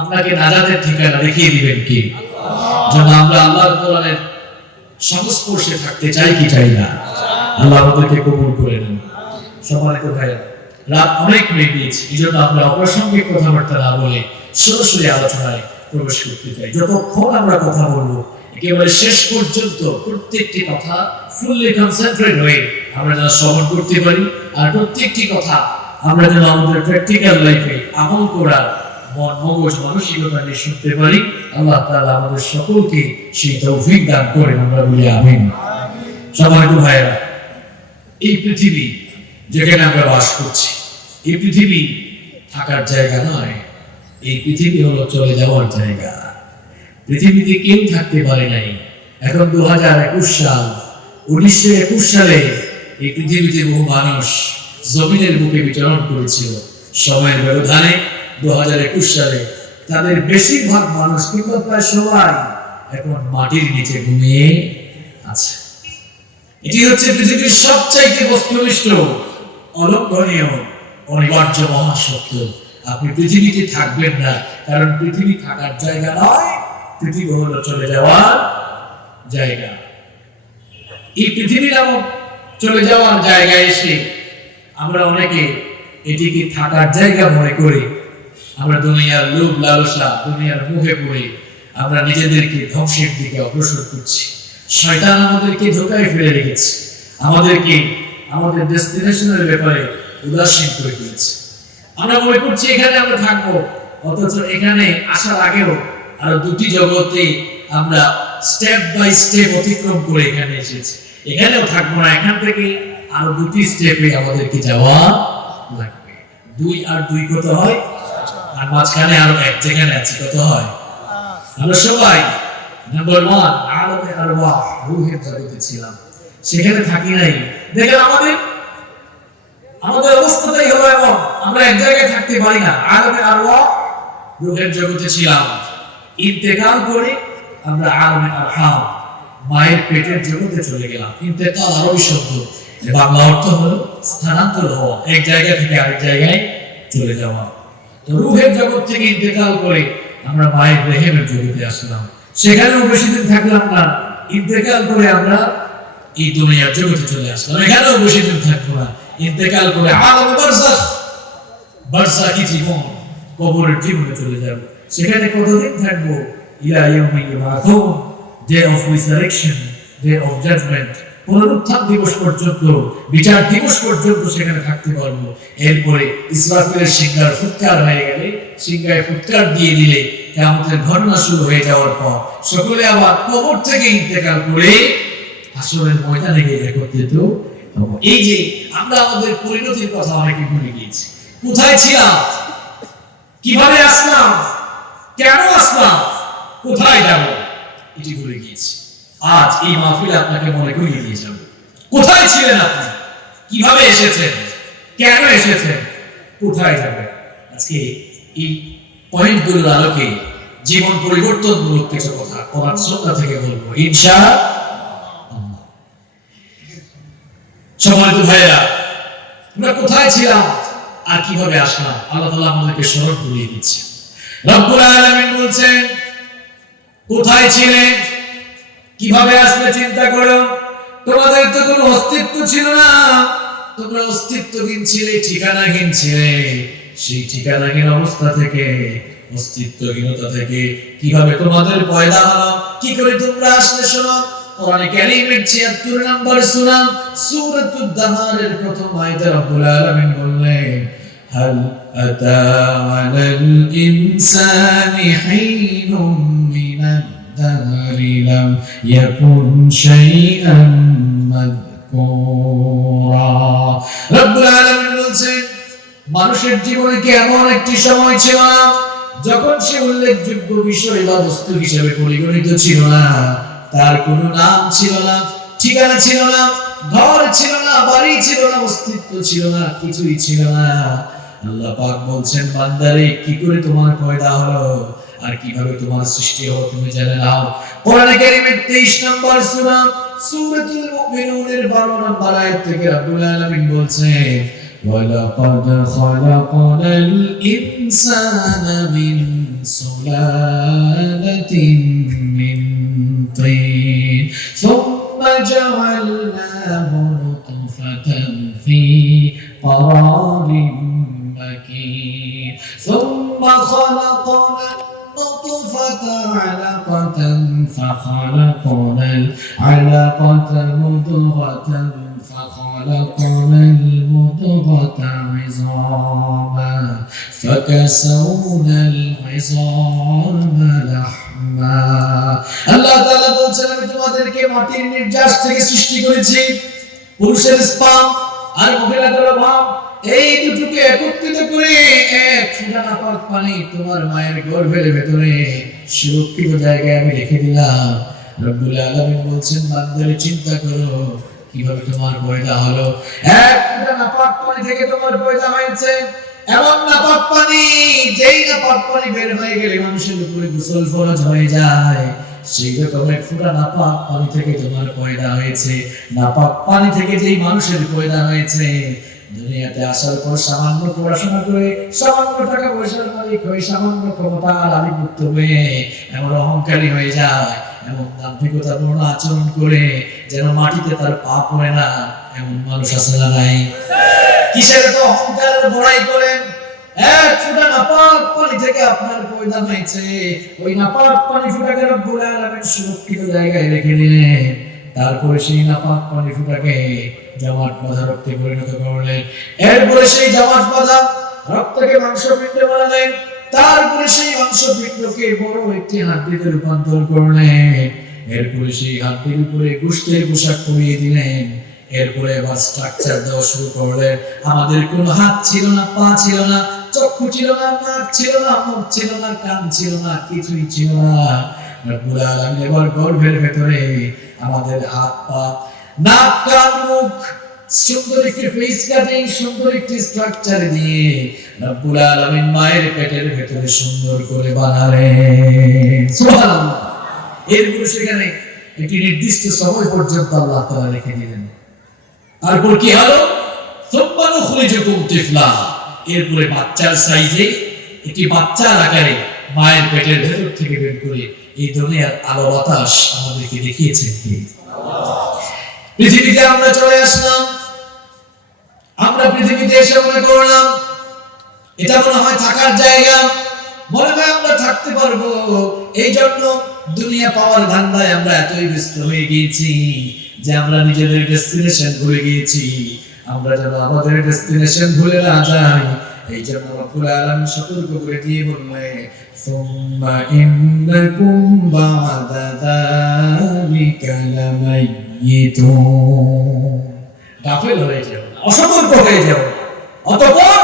আপনাকে নাজাতের ঠিকানা দেখিয়ে দিবেন কি? যেন আমরা আল্লাহর কোরআনের সংস্পর্শে থাকতে চাই কি চাই না? আল্লাহ আমাদেরকে কবুল করে নেন। সম্মানিত ভাইরা, রাত অনেক হয়ে গিয়েছে, এই জন্য আমরা অপ্রাসঙ্গিক কথাবার্তা না বলে সরাসরি আলোচনায় প্রবেশ করতে চাই। যতক্ষণ আমরা কথা বলবো, একেবারে শেষ পর্যন্ত প্রত্যেকটি কথা ফুললি কনসেন্ট্রেট হয়ে আমরা যেন শ্রবণ করতে পারি, আর প্রত্যেকটি কথা আমরা যেন আমাদের প্র্যাকটিক্যাল লাইফে আমল করার মন মগজ মানসিকতা নিয়ে শুনতে পারি। আল্লাহ তাআলা আমাদের সকলকে সেই তৌফিক দান করেন, আমরা বলি আমিন। সম্মানিত ভাইরা, এই পৃথিবী যেখানে আমরা বাস করছি, এই পৃথিবী থাকার জায়গা নয়, এই পৃথিবী হলো চলে যাওয়ার জায়গা। পৃথিবীতে কেউ থাকতে পারে নাই। এখন 2021 সাল, 1921 সালে এই পৃথিবীতে বহু মানুষ জমিনের বুকে বিচরণ করেছিল। সময়ের ব্যবধানে 2021 সালে তাদের বেশিরভাগ মানুষ, কিংবা প্রায় সবাই, এখন মাটির নিচে ঘুমিয়ে আছে। এটি হচ্ছে পৃথিবীর সবচাইতে বস্তুনিষ্ঠ, অলঙ্ঘনীয়, অনিবার্য মহাসত্য। আপনি পৃথিবীতে থাকবেন না, কারণ পৃথিবী থাকার জায়গা নয়, পৃথিবী হলো চলে যাওয়ার জায়গা। এই পৃথিবী নামক চলে যাওয়ার জায়গায় এসে আমরা অনেকে এটিকে থাকার জায়গা মনে করি। আমরা দুনিয়ার লোভ লালসা, দুনিয়ার মুখে পড়ে আমরা নিজেদেরকে ধ্বংসের দিকে অগ্রসর করছি। শয়তান আমাদেরকে ধোঁকায় ফেলে রেখেছে, আমাদেরকে আমাদের ডেস্টিনেশনের ব্যাপারে উদাসীন করে ফেলেছে। আমরা মনে করছি এখানে আমরা থাকবো, অথচ এখানে আসার আগেও আরো দুটি জগতে আমরা স্টেপ বাই স্টেপ অতিক্রম করে এখানে এসেছি। এখানেও থাকবো না, এখান থেকে আরো দুটি স্টেপে আমাদেরকে যাওয়া লাগবে। 2 আর 2 কত হয়? আর মাঝখানে আরো এক যেখানে আছে, কত হয়? আমরা সবাই নাম্বার 1 আলামে আরওয়াহ, রূহের জগতে ছিলাম, সেখানে থাকি নাই। দেখেন আমাদের অবস্থাটাই হলো এমন, আমরা এক জায়গায় থাকতে পারি না। আলামে আরওয়াহ, রূহের জগতে ছিলাম, ইন্তেকাল করে আমরা আলামে আরহাম, মায়ের পেটের জগতে চলে গেলাম। ইন্তেকাল আরবি শব্দ, বাংলা অর্থ হলো স্থানান্তর হওয়া, এক জায়গা থেকে আরেক জায়গায় চলে যাওয়া। তো রূহের জগৎ থেকে ইন্তেকাল করে আমরা মায়ের রেহেমের জগতে আসলাম, সেখানেও বেশি দিন থাকলাম না। ইন্তেকাল করে আমরা এই দুনিয়ার জগতে চলে আসলাম, এখানেও বেশি দিন থাকবো না। ইন্তেকাল করে আলামে বারজাখ, বারজাখী জীবন, কবরের জীবনে চলে যাব। সেখানে কতদিন থাকবো? ইলা ইয়াউমি ইউবাসুন, day of resurrection, day of judgement, পুনরুত্থান দিবস পর্যন্ত, বিচার দিবস পর্যন্ত সেখানে থাকতে পারবো। এরপরে ইসরাফিলের সিংহার ফুৎকার হয়ে গেলে, সিংহায় ফুৎকার দিয়ে দিলে কিয়ামতের ঘটনা শুরু হয়ে যাওয়ার পর সকলে আবার কবর থেকে ইন্তেকাল করে হাসরের ময়দানে গিয়ে একত্রিত হব। এই যে আমরা আমাদের পরিণতির কথা অনেকে ভুলে গিয়েছি। কোথায় ছিলাম, কিভাবে আসলাম, কেন আসলাম, কোথায় যাব, এটি ভুলে গিয়েছি। আজ এই মাহফিলে আপনাকে মনে করিয়ে দিয়ে যাব, কোথায় ছিলেন আপনি, কিভাবে এসেছেন, কেন এসেছেন, কোথায় যাবেন। আজকে এই পয়েন্টগুলোর আলোকে জীবন পরিবর্তনমূলক কিছু কথা কোরআন সুন্নাহ থেকে বলবো ইনশাআল্লাহ। সম্মানিত ভাইরা, আমরা কোথায় ছিলাম আর কিভাবে আসলাম, আল্লাহ তাআলা আমাদেরকে স্মরণ করিয়ে দিচ্ছে। রব্বুল আলামিন বলছেন, কোথায় ছিলে, কিভাবে আসলে চিন্তা করো। তোমাদের তো কোনো অস্তিত্ব ছিল না, তোমরা অস্তিত্বহীন ছিলে, ঠিকানাহীন ছিলে। সেই ঠিকানাহীন অবস্থা থেকে, অস্তিত্বহীনতা থেকে কিভাবে তোমাদের পয়দা হলো, কি করে তোমরা আসলে, শোনো। কোরআনে কারীমের ৭৬ নম্বর সূরা, সূরাতুদ দাহারের প্রথম আয়াতে রব্বুল আলামিন বললেন, হাল আতা আলাল ইনসানি হিনুম মিনাদ দাহরি লাম ইয়াকুন শাইআন মাযকুরা। রব্বুল আলামিন বলছেন, মানুষের জীবনে কি এমন একটি সময় ছিল না যখন সে উল্লেখযোগ্য বিষয় বা বস্তু হিসেবে পরিগণিত ছিল না, তার কোনো নাম ছিল না, ঠিকানা ছিল না, ঘর ছিল না, বাড়ি ছিল না, অস্তিত্ব ছিল না, কিছুই ছিল না। আল্লাহ পাক বলছেন, বান্দারে কি করে তোমার পয়দা হলো আর কিভাবে তোমার সৃষ্টি হলো তুমি জেনে নাও। কোরআনে কারীমের ২৩ নম্বর সূরা, সূরাতুল মুমিনুনের ১২ নম্বর আয়াত থেকে রব্বুল আলামিন বলছেন, ওয়ালাকাদ খালাকনাল ইনসানা মিন সুলালাতিন মিন طين ثم جعلناه نطفة في قرار مكين ثم خلقنا النطفة علقة فخلقنا العلقة مضغة فخلقنا المضغة عظاما فكسونا العظام لحما। আল্লাহ তাআলা বলছেন, আমি তোমাদেরকে মাটির নির্যাস থেকে সৃষ্টি করেছি, পুরুষের স্পাম আর মহিলাদের ওভাম, এই দুটোকে একত্রিত করে এক ফোঁটা নাপাক পানি তোমার মায়ের গর্ভের ভেতরে সুরক্ষিত জায়গায় আমি রেখে দিলাম। রব্বুল আলামিন বলছেন, বান্দারে চিন্তা করো কিভাবে তোমার পয়দা হলো। এক ফোঁটা নাপাক পানি থেকে তোমার পয়দা হয়েছে, এমন নাপাক পানি, যেই নাপাক পানি বের হয়ে গেলে মানুষের উপরে গোসল ফরজ হয়ে যায়, সেই রকম এক ফোঁটা নাপাক পানি থেকে তোমার পয়দা হয়েছে। নাপাক পানি থেকে যেই মানুষের পয়দা হয়েছে, দুনিয়াতে আসার পর সামান্য পড়াশোনা করে, সামান্য টাকা পয়সার মালিক হয়ে, সামান্য ক্ষমতার আধিপত্য হয়ে এমন অহংকারী হয়ে যায়, এমন দাম্ভিকতাপূর্ণ আচরণ করে যেন মাটিতে তার পা পড়ে না, এমন মানুষ আছে না নাই? কিসের তো অহংকারের বড়াই করেন। এক ফোঁটা নাপাক পানি থেকে আপনার পয়দা হয়েছে, ওই নাপাক পানি ফোঁটাকে রব্বুল আলামিন সুরক্ষিত জায়গায় রেখে দিলেন। তারপরে সেই নাপাক পানি ফোঁটাকে জমাট বাঁধা রক্তে পরিণত করলেন। এরপরে সেই জমাট বাঁধা রক্তকে মাংসপিণ্ডে বানালেন। তারপরে সেই মাংসপিণ্ডকে বড় একটি হাড্ডিতে রূপান্তর করলেন। এরপরে সেই হাড্ডির উপরে গোশতের পোশাক পরিয়ে দিলেন। এরপরে আবার স্ট্রাকচার দেওয়া শুরু করলেন। আমাদের কোনো হাত ছিল না, পা ছিল না, চক্ষু ছিল না, নাক ছিল না, মুখ ছিল না, কান ছিল না, কিছুই ছিল না। রব্বুল আলামিন এবার গর্ভের ভেতরে আমাদের হাত পা, নাক, কান, মুখ সুন্দর একটি ফেস কাটিং, সুন্দর একটি স্ট্রাকচার দিয়ে রব্বুল আলামিন মায়ের পেটের ভেতরে সুন্দর করে বানালেন। সুবহানাল্লাহ। এরপর সেখানে একটি নির্দিষ্ট সময় পর্যন্ত আল্লাহ তাআলা রেখে দিলেন। তারপর কি হলো? সুম্মা নুখরিজুকুম তিফলা। এরপরে বাচ্চার সাইজে একটি বাচ্চার আকারে মায়ের পেটের ভেতর থেকে বের করে এই দুনিয়ার আলো বাতাস আমাদেরকে দেখিয়েছেন কে? পৃথিবীতে আমরা চলে আসলাম। আমরা পৃথিবীতে এসে মনে করলাম এটা মনে হয় থাকার জায়গা, মনে হয় আমরা থাকতে পারবো। এই জন্য দুনিয়া পাওয়ার ধান্দায় আমরা এতই ব্যস্ত হয়ে গিয়েছি যে আমরা নিজেদের ডেস্টিনেশন ভুলে গিয়েছি। আমরা যেন আমাদের ডেস্টিনেশন ভুলে না যাই, এই জন্য রব্বুল আলামিন সতর্ক করে দিয়ে বললেন, সুম্মা ইন্নাকুম বা'দা যালিকা লামাইয়িতুন। গাফেল হয়ে যাও, অসতর্ক হয়ে যাও, অতঃপর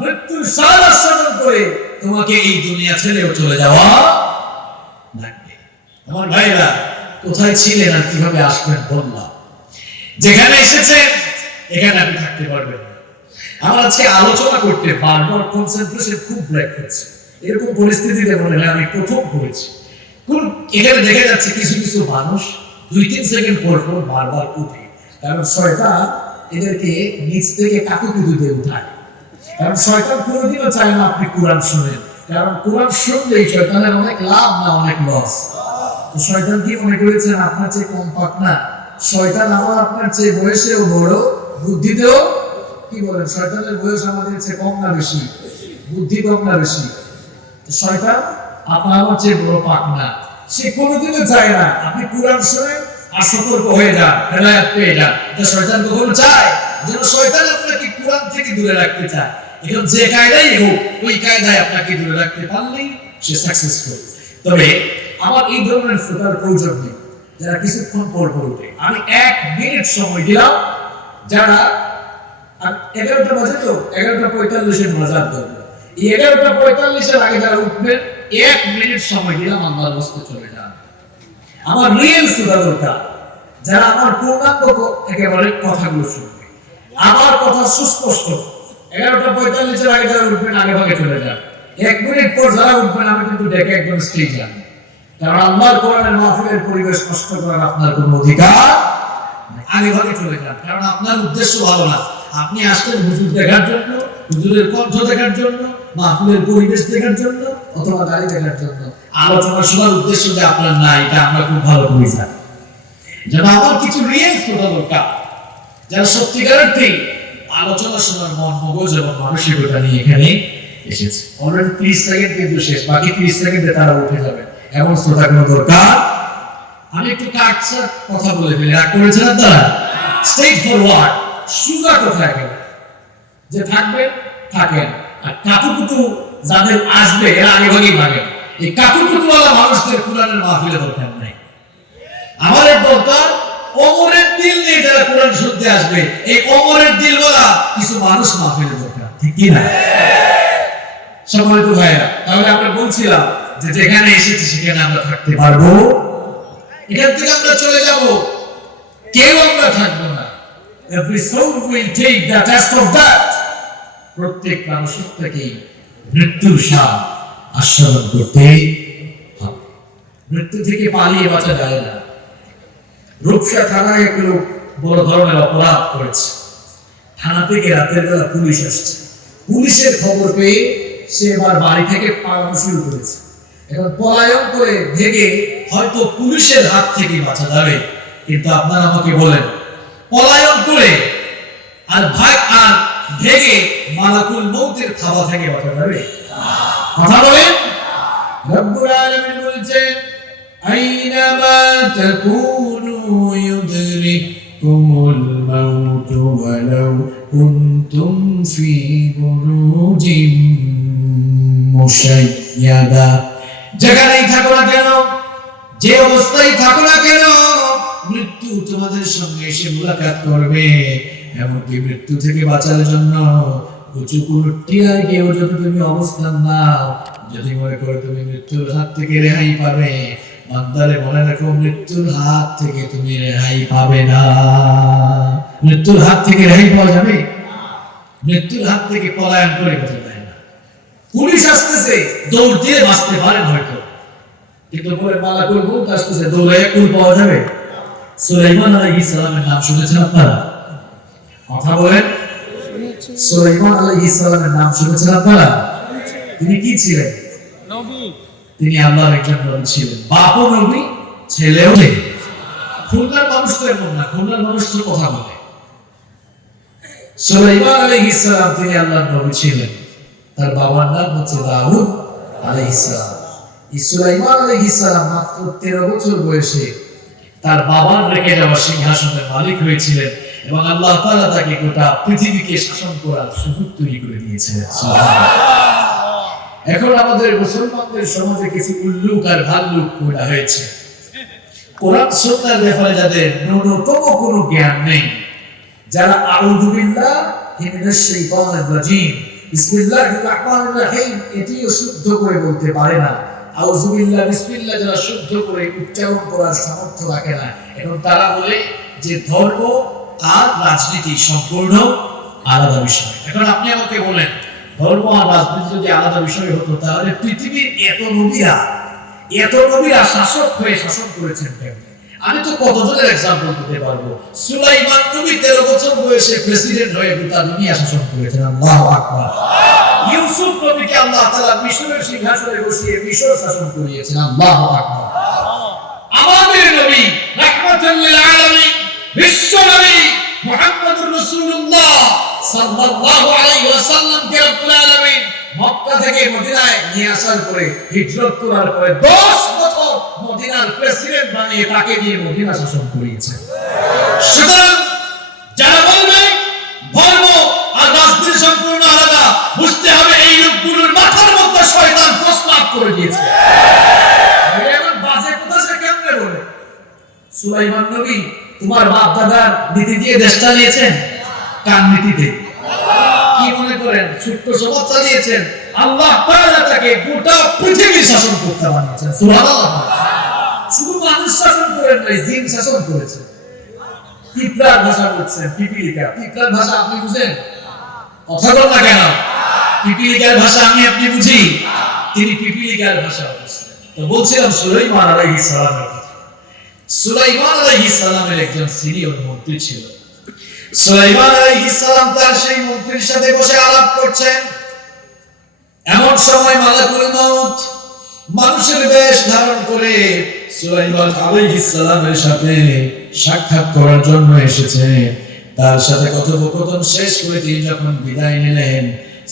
মৃত্যুর স্বাদ আস্বাদন করে তোমাকে এই দুনিয়া ছেড়েও চলে যাওয়া লাগবে। আমার ভাইরা, কোথায় ছিলেন আর কিভাবে আসবেন বললাম। যেখানে এসেছেন এখানে আপনি থাকতে পারবেন না। আমার আজকে আলোচনা করতে বারবার কনসেন্ট্রেশন খুব ব্রেক হচ্ছে। এরকম পরিস্থিতিতে মনে হয় আমি প্রথম পড়েছি। কোন এখানে দেখা যাচ্ছে কিছু কিছু মানুষ 2-3 সেকেন্ড পর পর বারবার উঠে, কারণ শয়তান এদেরকে নিচ থেকে কাকুকুতু দিয়ে উঠায়। কারণ শয়তান কোনোদিনও চায় না আপনি কোরআন শুনেন, কারণ কোরআন শুনলেই শয়তানের অনেক লাভ না অনেক লস। তো শয়তান কি মনে করেছেন আপনার চেয়ে কম্পাক্ট না? শয়তান আমার আপনার চেয়ে বয়সেও বড়, বুদ্ধিতেও কি বলেন, শয়তানের বয়স আমাদের চেয়ে কম না বেশি, বুদ্ধি কম না বেশি? শয়তান আপনার আমার চেয়ে বড় পাক না। সে কোনোদিনও চায় না আপনি কোরআন শুনেন আর সতর্ক হয়ে যান, হেদায়েত পেয়ে যান। এটা শয়তান কখনো চায়? যেন শয়তান আপনাকে কোরআন থেকে দূরে রাখতে চায়। এখন যে কায়দাই হোক, ওই কায়দায় আপনাকে দূরে রাখতে পারলেই সে সাকসেসফুল। তবে আমার এই ধরনের ফোটার প্রয়োজন নেই যারা কিছুক্ষণ পর পর উঠে। আমি 1 মিনিট সময় দিলাম, যারা 11টা বাজে তো 11:45 মজার দরকার, এই 11:45 আগে যারা উঠবেন 1 মিনিট সময় দিলাম, আল্লাহর রাস্তায় চলে যান। আমার রিয়েল সুদা দরকার, যারা আমার পূর্ণাঙ্গ একেবারে কথাগুলো শুনবে, আমার কথা সুস্পষ্ট। 11:45 আগে যারা উঠবেন আগে ভাগে চলে যান। 1 মিনিট পর যারা উঠবেন আমি কিন্তু ডেকে একদম স্টেজ যান, কারণ আল্লাহর কোরআনের মাহফিলের পরিবেশ নষ্ট করার আপনার কোনো অধিকার নেই। আগে ভাগে চলে যান, কারণ আপনার উদ্দেশ্য ভালো না। আপনি আসলেন হুজুর দেখার জন্য, হুজুরের কণ্ঠ দেখার জন্য, মাহফিলের পরিবেশ দেখার জন্য, অথবা গাড়ি দেখার জন্য। আলোচনা শোনার উদ্দেশ্য যে আপনার না, এটা আমরা খুব ভালো করে জানি। যেন আমার কিছু রিয়েল শ্রোতা দরকার, যারা সত্যিকার অর্থে আলোচনা শোনার মন, মগজ এবং মানসিকতা নিয়ে এখানে এসেছে। অলরেডি 30 সেকেন্ড কিন্তু শেষ, বাকি 30 সেকেন্ডে তারা উঠে যাবে, এমন শ্রোতা কোনো দরকার। আমি একটু কাটছাট কথা বলে ফেলি, রাগ করেছেন আপনারা? স্ট্রেট ফরওয়ার্ড, সোজা কথা একেবারে। যে থাকবেন থাকেন, আর কাতুকুতু যাদের আসবে এরা আগে ভাগেই ভাগেন। এই কাতুকুতুওয়ালা মানুষদের কোরআনের মাহফিলে দরকার নাই। আমাদের দরকার ওমরের দিল নিয়ে যারা কোরআন শুনতে আসবে, এই ওমরের দিলওয়ালা কিছু মানুষ মাহফিলে দরকার, ঠিক কি না? সম্মানিত ভাইরা, তাহলে আমরা বলছিলাম যে যেখানে এসেছি সেখানে আমরা থাকতে পারবো, এখান থেকে আমরা চলে যাব, কেউ আমরা থাকবো না। Every soul will take the test of that. প্রত্যেক মানুষের থেকে মৃত্যুর স্বাদ আস্বাদন করতে হবে। মৃত্যু থেকে পালিয়ে বাঁচা যায় না। রূপসা থানায় এক লোক বড় ধরনের অপরাধ করেছে। থানা থেকে রাতের বেলা পুলিশ আসছে। পুলিশের খবর পেয়ে সে এবার বাড়ি থেকে পালানো শুরু করেছে। এখন পলায়ন করে ভেগে হয়তো পুলিশের হাত থেকে বাঁচা যাবে, কিন্তু আপনারা আমাকে বলেন, পলায়ন করে আর ভেগে মালাকুল মউতের থাবা থেকে বাঁচা যাবে? কথা বলেন। রব্বুল আলামিন বলেছেন, আইনামা তাকুনু ইউদরিকুমুল মাউত ওয়ালাউ কুনতুম ফি বুরুজিম মুশাইয়াদা। যেখানেই থাকো না কেন, যে অবস্থায় থাকো না কেন, মৃত্যু তোমাদের সঙ্গে এসে মুলাকাত করবে। এমনকি মৃত্যু থেকে বাঁচার জন্য উঁচু কোনো টিলায় গিয়েও যদি তুমি অবস্থান নাও, যদি মনে করো তুমি মৃত্যুর হাত থেকে রেহাই পাবে, বান্দারে মনে রাখো মৃত্যুর হাত থেকে তুমি রেহাই পাবে না। মৃত্যুর হাত থেকে রেহাই পাওয়া যাবে? মৃত্যুর হাত থেকে পলায়ন করে কথা যায় না। পুলিশ আসতেছে, দৌড় দিয়ে বাঁচতে পারেন হয়তো, কিন্তু পরে মালাকুল মউত আসতেছে, দৌড়ে কুল পাওয়া যাবে? সুলাইমান আলাইহিস সালামের নাম শুনেছেন আপনারা? কথা বলেন। সুলাইমান আলাইহিস সালামের নাম শুনেছেন আপনারা? তিনি কি ছিলেন? নবী। তিনি আল্লাহর একজন নবী ছিলেন, বাপও নবী, ছেলেও নবী। খুলনার মানুষ তো এমন না, খুলনার মানুষ তো কথা বলে। সুলাইমান আলাইহিস সালাম তিনি আল্লাহর নবী ছিলেন, তার বাবার নাম হচ্ছে দাউদ আলাইহিস সালাম। সুলাইমান আলাইহিস সালাম মাত্র 13 বছর বয়সে তার বাবার রেখে যাওয়া সিংহাসনের মালিক হয়েছিলেন এবং আল্লাহ তাআলা তাকে গোটা পৃথিবীকে শাসন করার সুযোগ তৈরি করে দিয়েছিলেন। এখন আমাদের মুসলমানদের সমাজে কিছু উল্লুক আর ভাল্লুক পয়দা হয়েছে। কোরআন সুন্নাহর ব্যাপারে যাদের ন্যূনতম কোনো জ্ঞান নেই, যারা আউযু বিল্লাহি মিনাশ শাইতানির রাজীম বিসমিল্লাহির রাহমানির রহিম এটিও শুদ্ধ করে বলতে পারে না, আউযু বিল্লাহ বিসমিল্লাহ যারা শুদ্ধ করে উচ্চারণ করার সামর্থ্য রাখে না, এখন তারা বলে যে ধর্ম আর রাজনীতি সম্পূর্ণ আলাদা বিষয়। এখন আপনি আমাকে বলেন, ধর্ম আর রাজনীতি যদি আলাদা বিষয় হতো তাহলে পৃথিবীর এত নবীরা শাসক হয়ে শাসন করেছেন কেন? আমি তো কতজনের एग्जांपल দিতে পারবো। সুলাইমান নবী 13 বছর বয়সে প্রেসিডেন্ট হয়ে গোটা দুনিয়া শাসন করেছেন। আল্লাহু আকবার। ইউসুফ নবীকে আল্লাহ তাআলা মিশরের সিংহাসনে বসিয়ে মিশর শাসন করিয়েছেন। আল্লাহু আকবার। আমাদের নবী রাহমাতুল লিল আলামিন বিশ্ব নবী মুহাম্মদুর রাসূলুল্লাহ সাল্লাল্লাহু আলাইহি ওয়াসাল্লাম কে রব্বুল আলামিন মক্কা থেকে মদিনায় নিয়ে আসার পরে হিজরত করার পরে 10 বছর মদিনার প্রেসিডেন্ট বানিয়ে তাকে দিয়ে মদিনা শাসন করিয়েছে। সুতরাং যারা বলবে ধর্ম আর রাজনীতি সম্পূর্ণ আলাদা, বুঝতে হবে এই লোকগুলোর মাথার মধ্যে শয়তান প্রস্তাব করে দিয়েছে। এমন বাজে কথা সে কেমনে বলে? সুলাইমান নবী তোমার বাপ দাদার নীতি দিয়ে দেশ চালিয়েছেন? কার নীতিতে? কি মনে করেন ছোট্ট সমাজ চালিয়েছেন? আল্লাহ তাআলা তাকে গোটা পৃথিবী শাসন করতে বানিয়েছেন। সুবহানাল্লাহ। শুধু মানুষ শাসন করেন নাই, জিন শাসন করেছে। পিঁপড়ার ভাষা বলছেন, পিপিলিকা। পিঁপড়ার ভাষা আপনি বুঝেন? কথা বল না কেন? পিপিলিকার ভাষা আমি আপনি বুঝি? তিনি পিপিলিকার ভাষা বলছেন। তো বলছিলাম সুলাইমান আলাইহিস সালামের কথা। সুলাইমান আলাইহিস সালামের একজন সিনিয়র মন্ত্রী ছিল। সুলাইমান আলাইহিস সালাম তার সেই মন্ত্রীর সাথে বসে আলাপ করছেন। এমন সময় মালাকুল মউত মানুষের বেশ ধারণ করে সুলাইমান আলাইহিস সালামের সাথে সাক্ষাৎ করার জন্য এসেছে। তার সাথে কথোপকথন শেষ করে তিনি যখন বিদায় নিলেন,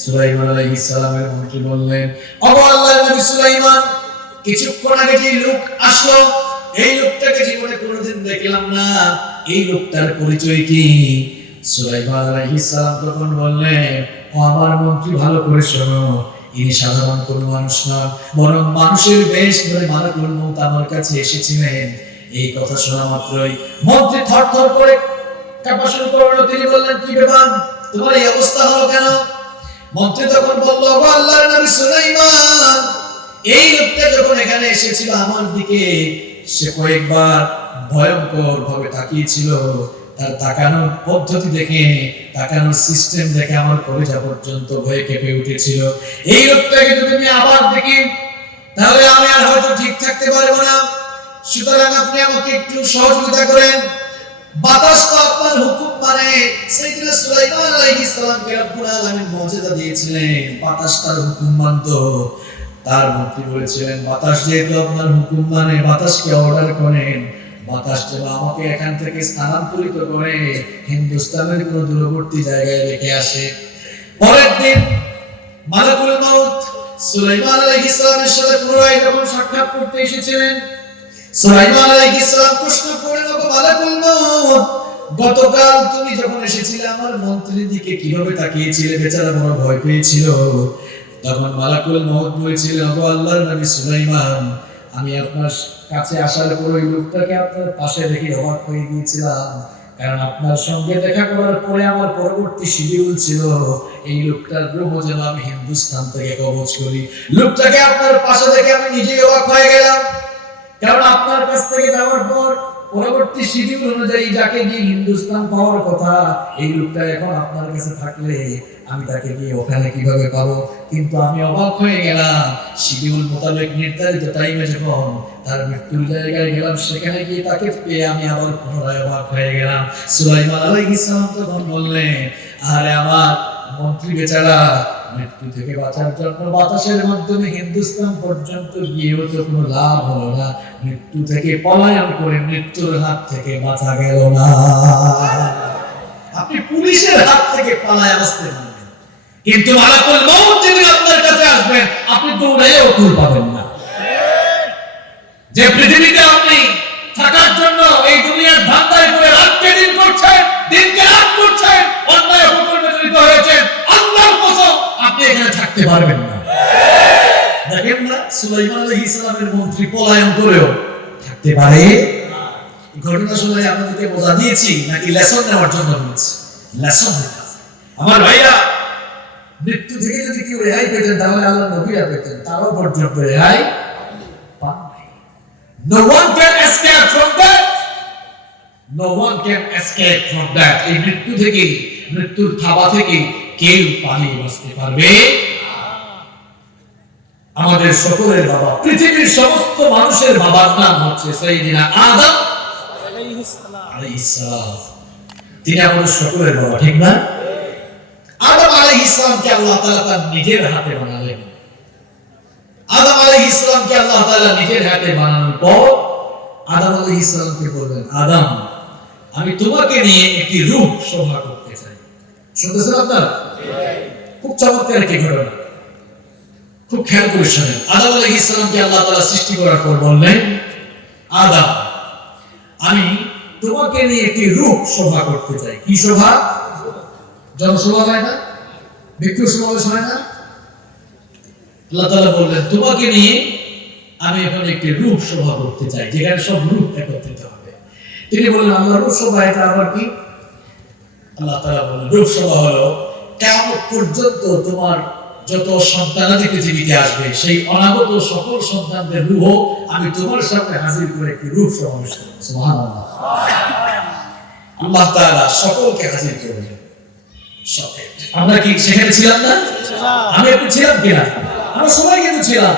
সুলাইমান আলাইহিস সালামের মন্ত্রী বললেন, ও আল্লাহর নবী সুলাইমান, কিছুক্ষণ আগে যে লোক আসলো, এই লোকটাকে জীবনে কোনোদিন দেখলাম না, এই লোকটার পরিচয় কি? সুলাইমান আলাইহিস সালাম তখন বললেন, ও আমার মন্ত্রী, ভালো করে শোনো, ইনি সাধারণ কোন মানুষ না, বরং মানুষের বেশ ধরে মালাকুল মউত আমার কাছে এসেছিলেন। এই কথা শোনা মাত্রই মন্ত্রী থরথর করে কাঁপা শুরু করলো। তিনি বললেন, কি ব্যাপার, তোমার এই অবস্থা হলো কেন? মন্ত্রী তখন বলল, ও আল্লাহর নবী সুলাইমান, এই লোকটা যখন এখানে এসেছিল আমার দিকে, সে কয়েকবার ভয়ঙ্কর ভাবে তাকিয়েছিল। তার তাকানোর পদ্ধতি দেখে, তাকানোর সিস্টেম দেখে আমার কলিজা পর্যন্ত ভয়ে কেঁপে উঠেছিল। এই লোকটাকে যদি আমি আবার দেখি তাহলে আমি আর হয়তো ঠিক থাকতে পারবো না। সুতরাং আপনি আমাকে একটু সহযোগিতা করেন। বাতাস তো আপনার হুকুম মানে। সাইয়েদনা সুলাইমান আলাইহিস সালামকে রব্বুল আলামিন মুজিজা দিয়েছিলেন, বাতাস তার হুকুম মানতো। তার মন্ত্রী বলেছিলেন, বাতাস যেহেতু আপনার হুকুম মানে, বাতাসকে অর্ডার করেন, বাতাস যেন আমাকে এখান থেকে স্থানান্তরিত করে হিন্দুস্তানের কোন দূরবর্তী জায়গায় রেখে আসে। পরের দিন মালাকুল মউত সুলাইমান আলাইহিস সালামের সাথে পুনরায় যখন সাক্ষাৎ করতে এসেছিলেন, সুলাইমান আলাইহিস সালাম প্রশ্ন করলেন, ও মালাকুল মউত, গতকাল তুমি যখন এসেছিলে আমার মন্ত্রীর দিকে কিভাবে তাকিয়েছিলে? বেচারা বড় ভয় পেয়েছিল। তখন মালাকুল মউত বলেছিলেন, ও আল্লাহর নবী সুলাইমান, আমি আপনার কাছে আসার পর ওই লোকটাকে আপনার পাশে রেখে অবাক হয়ে গিয়েছিলাম। কারণ আপনার সঙ্গে দেখা করার পরে আমার পরবর্তী শিডিউল ছিল এই লোকটার রূহ যেন আমি হিন্দুস্তান থেকে কবজ করি। লোকটাকে আপনার পাশে দেখে আমি নিজেই অবাক হয়ে গেলাম, কারণ আপনার কাছ থেকে যাওয়ার পর পরবর্তী শিডিউল অনুযায়ী যাকে নিয়ে হিন্দুস্তান পাওয়ার কথা, এই লোকটা এখন আপনার কাছে থাকলে আমি তাকে নিয়ে ওখানে কিভাবে পাবো। কিন্তু আমি অবাক হয়ে গেলাম, শিডিউল মোতাবেক নির্ধারিত টাইমে যখন তার মৃত্যুর জায়গায় গেলাম, সেখানে গিয়ে তাকে পেয়ে আমি আবার পুনরায় অবাক হয়ে গেলাম। সুলাইমান আলাইহিস সালাম তখন বললেন, আরে আমার মন্ত্রী বেচারা মৃত্যু থেকে বাঁচার জন্য বাতাসের মাধ্যমে হিন্দুস্তান পর্যন্ত গিয়েও তো কোনো লাভ হলো না, মৃত্যু থেকে পলায়ন করে মৃত্যুর হাত থেকে বাঁচা গেল না। আপনি পুলিশের হাত থেকে পালায় আসতে পারবেন, কিন্তু মালাকুল মউত যেদিন আপনার কাছে আসবেন আপনি দৌড়াইও কুল পাবেন না। যে পৃথিবীতে আপনি থাকার জন্য এই দুনিয়ার ধান্দায় করে রাতকে দিন করছেন, দিনকে রাত করছেন, অন্যায় হুকুমে জড়িত হয়েছেন, আল্লাহর কসম আপনি এখানে থাকতে পারবেন না। দেখেন না, সুলাইমান আলাইহিস সালামের মন্ত্রী পলায়ন করেও থাকতে পারে। ঘটনা শুনে আপনাদেরকে বোঝা দিয়েছি নাকি লেসন নেওয়ার জন্য বলছি? লেসন। আমার ভাইরা, মৃত্যু থেকে যদি কেউ রেহাই পেতেন তাহলে আল্লাহ নবীরা পেতেন, তারাও পর্যন্ত রেহাই পান নাই। No one can escape from that. No one can escape from that. এই মৃত্যু থেকে, মৃত্যুর থাবা থেকে কেউ পালিয়ে বাঁচতে পারবে? আমাদের সকলের বাবা, পৃথিবীর সমস্ত মানুষের বাবার নাম হচ্ছে সাইয়্যিদিনা আদম আলাইহিস সালাম। তিনি আমাদের সকলের বাবা, ঠিক না? আদম আলাইহিস সালামকে আল্লাহ তাআলা তার নিজের হাতে বানালেন। আদম আলাইহিস সালামকে আল্লাহ তাআলা নিজের হাতে বানানোর পর আদম আলাইহিস সালামকে বললেন, আদম, আমি তোমাকে নিয়ে একটি রূপ শোভা করতে চাই। শুনতেছেন আপনারা? খুব চমৎকার একটি ঘটনা, খুব খেয়াল করে শুনেন। আদম আলাইহিস সালামকে আল্লাহ তাআলা সৃষ্টি করার পর বললেন, আদম, আমি তোমাকে নিয়ে একটি রূপ শোভা করতে চাই। কি শোভা? জনসভা হয় না, ভিক্ষু সমাবেশ হয় না? আল্লাহ তাআলা বললেন, তোমাকে নিয়ে আমি এখন একটি রূপ শোভা করতে চাই, যেখানে সব রূপ একত্রিত হবে। তিনি বললেন, আল্লাহ, রূপ শোভা এটা আবার কি? আল্লাহ তাআলা বললেন, রূপ শোভা হলো কিয়ামত পর্যন্ত তোমার যত সন্তানাদি পৃথিবীতে আসবে, সেই অনাগত সকল সন্তানদের রূহ আমি তোমার সামনে হাজির করে একটি রূপ সমাবেশ করব। সুবহানাল্লাহ। আল্লাহ তাআলা সকলকে হাজির করবেন। আমরা কি সেখানে ছিলাম না? আমি একটু ছিলাম কিনা? আমরা সবাই কিন্তু ছিলাম।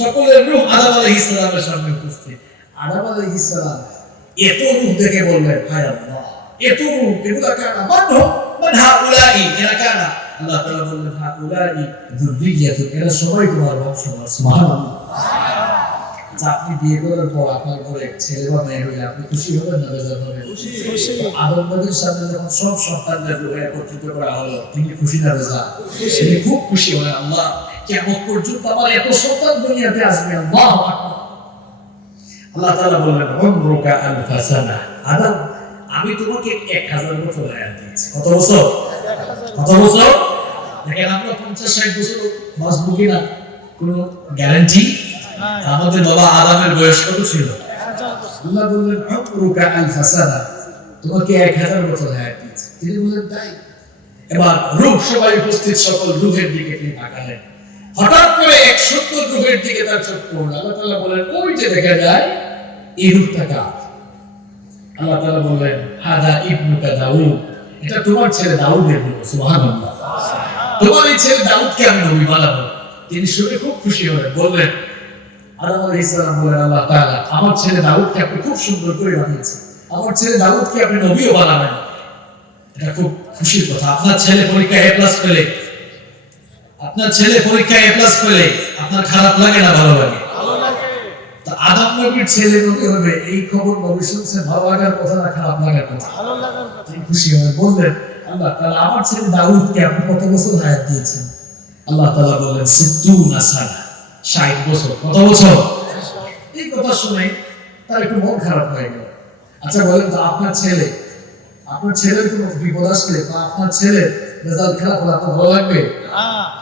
সকলের রূহ আদম আলাইহিস সালামের সামনে উপস্থিত। আদম আলাইহিস সালাম এত রূহ দেখে বললেন, হায় আল্লাহ, এত রূহ, এগুলা কারা? মান হাউলাই, এরা কারা? আল্লাহ তাআলা বললেন, হাউলাই যুররিয়াতু, এরা সবাই তোমার বংশধর। সুবহানাল্লাহ। আপনি বিয়ে করার পর আপনার ঘরে ছেলে বা মেয়ে হলে আপনি খুশি হবেন না বেজার হবেন? খুশি। আদম নবীর সামনে যখন সব সন্তানদের রূহ একত্রিত করা হলো, তিনি খুশি না বেজার? তিনি খুব খুশি হলেন। আল্লাহ, কিয়ামত পর্যন্ত আমার এত সন্তান দুনিয়াতে আসবে। আল্লাহু আকবার। আল্লাহ তাআলা বললেন, উমরুকা আলফা সানা, আদম, আমি তোমাকে 1000 বছর হায়াত দিয়েছি। কত বছর? কত বছর? দেখেন, আমরা 50-60 বছর বাঁচবো কিনা কোনো গ্যারান্টি? আমাদের বাবা আদমের বয়স কত ছিল? আল্লাহ বললেন, উমরুকা আলফা সানা, তোমাকে 1000 বছর হায়াত দিয়েছি। তিনি বললেন, তাই? এবার রূহ সবাই উপস্থিত সকল রূহের দিকে তিনি তাকালেন। হঠাৎ করে 170 রূহের দিকে তার চোখ পড়ল। আল্লাহ তাআলা বলেন, ওই যে দেখা যায়, এই রূহটা কার? আল্লাহ তাআলা বললেন, হাদা ইবনুকা দাউদ, এটা তোমার ছেলে দাউদের রূহ। সুবহানাল্লাহ। তোমার এই ছেলে দাউদকে আমি নবী বানাবো। তিনি শুনে খুব খুশি হলেন, বললেন, আদম আলাইহিস সালাম বললেন, আল্লাহ তাআলা, আমার ছেলে দাউদকে আপনি খুব সুন্দর করে বানিয়েছেন, আমার ছেলে দাউদকে আপনি নবীও বানাবেন। এটা খুব খুশির কথা। আপনার ছেলে পরীক্ষায় A+ পেলে, আপনার ছেলে পরীক্ষায় A+ পেলে আপনার খারাপ লাগে না ভালো লাগে? ভালো লাগে। তো আদম নবীর ছেলে নবী হবে, এই খবর নবী শুনছেন, ভালো লাগার কথা না খারাপ লাগার কথা? ভালো লাগার কথা। তিনি খুশি হয়ে বললেন, আল্লাহ তাআলা, আমার ছেলে দাউদকে আপনি কত বছর হায়াত দিয়েছেন? আল্লাহ তাআলা বললেন, 60 সানা, 60 বছর। কত বছর? এই কথা শুনে তার একটু মন খারাপ হয়ে গেল। আচ্ছা বলেন তো, আপনার ছেলের কোনো বিপদ আসলে বা আপনার ছেলের রেজাল্ট খারাপ হলে আপনার ভালো লাগবে?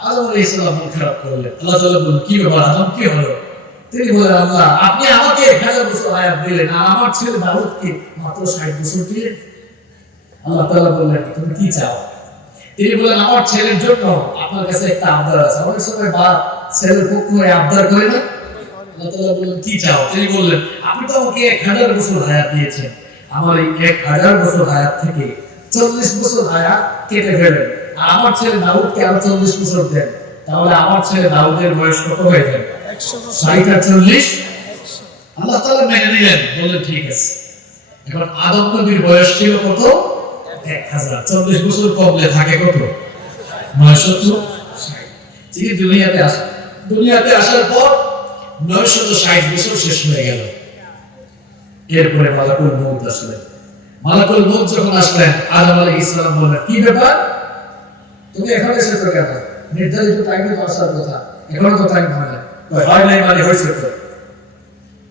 আদম আলাইহিস সালাম মন খারাপ করলেন। আল্লাহ তাআলা বললেন, কি ব্যাপার আদম, কি হলো? তিনি বললেন, আল্লাহ, আপনি আমাকে 1000 বছর হায়াত দিলেন আর আমার ছেলে দাউদকে মাত্র 60 বছর দিলেন। আল্লাহ তাআলা বললেন তুমি কি চাও? তিনি বললেন আমার ছেলের জন্য আপনার কাছে একটা আবদার আছে। অনেক সময় বাপ ছেলের পক্ষ হয়ে আবদার করে না। আল্লাহ তাআলা বললেন কি চাও? তিনি বললেন আপনি তো আমাকে 1000 বছর হায়াত দিয়েছেন, আমার এই 1000 বছর হায়াত থেকে 40 বছর হায়াত কেটে ফেলেন, আর আমার ছেলে দাউদকে আরো 40 বছর দেন, তাহলে আমার ছেলে দাউদের বয়স কত হয়ে যাবে? 60 আর 40। আল্লাহ তাআলা মেনে নিলেন, বললেন ঠিক আছে। এখন আদম নবীর বয়স ছিল কত? 1000। 40 বছর কমলে থাকে কত? 960। তিনি দুনিয়াতে আসার পর 960 বছর শেষ হয়ে গেল। এরপরে মালাকুল মউত আসলেন। মালাকুল মউত যখন আসলেন, আদম আলাইহিস সালাম বললেন কি ব্যাপার, তুমি এখন এসেছো কেন? নির্ধারিত টাইমে তো আসার কথা, এখনো তো টাইম হয় নাই মানে হয়েছে তো,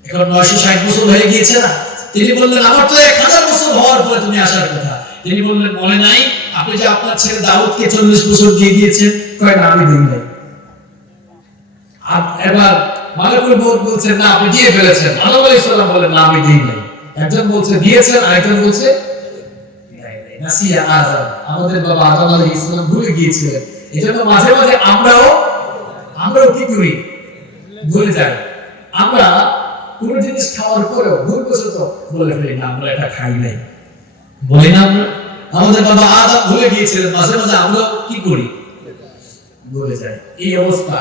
এখন 960 বছর হয়ে গিয়েছে না? তিনি বললেন আমার তো 1000 বছর হওয়ার পরে তুমি আসার কথা। তিনি বললেন মনে নাই আপনি যে আপনার ছেলে দাউদকে 40 বছর দিয়ে দিয়েছেন? কয় না আমি দিই নাই। আর এবার মালাকুল মউত বলছেন না আপনি দিয়ে ফেলেছেন। আদম আলাইহিস সালাম বলেন না আমি দিই নাই। একজন বলছে দিয়েছেন, আরেকজন বলছে নাসিয়া আদম, আমাদের বাবা আদম আলাইহিস সালাম ভুলে গিয়েছিলেন। এজন্য মাঝে মাঝে আমরাও কি করি? ভুলে যাই। আমরা কোন জিনিস খাওয়ার পরেও ভুলবশত বলে ফেলি না আমরা এটা খাই নাই, বলি না আমরা? আমাদের বাবা আদম ভুলে গিয়েছিলেন, মাঝে মাঝে আমরাও কি করি? ভুলে যাই। এই অবস্থা,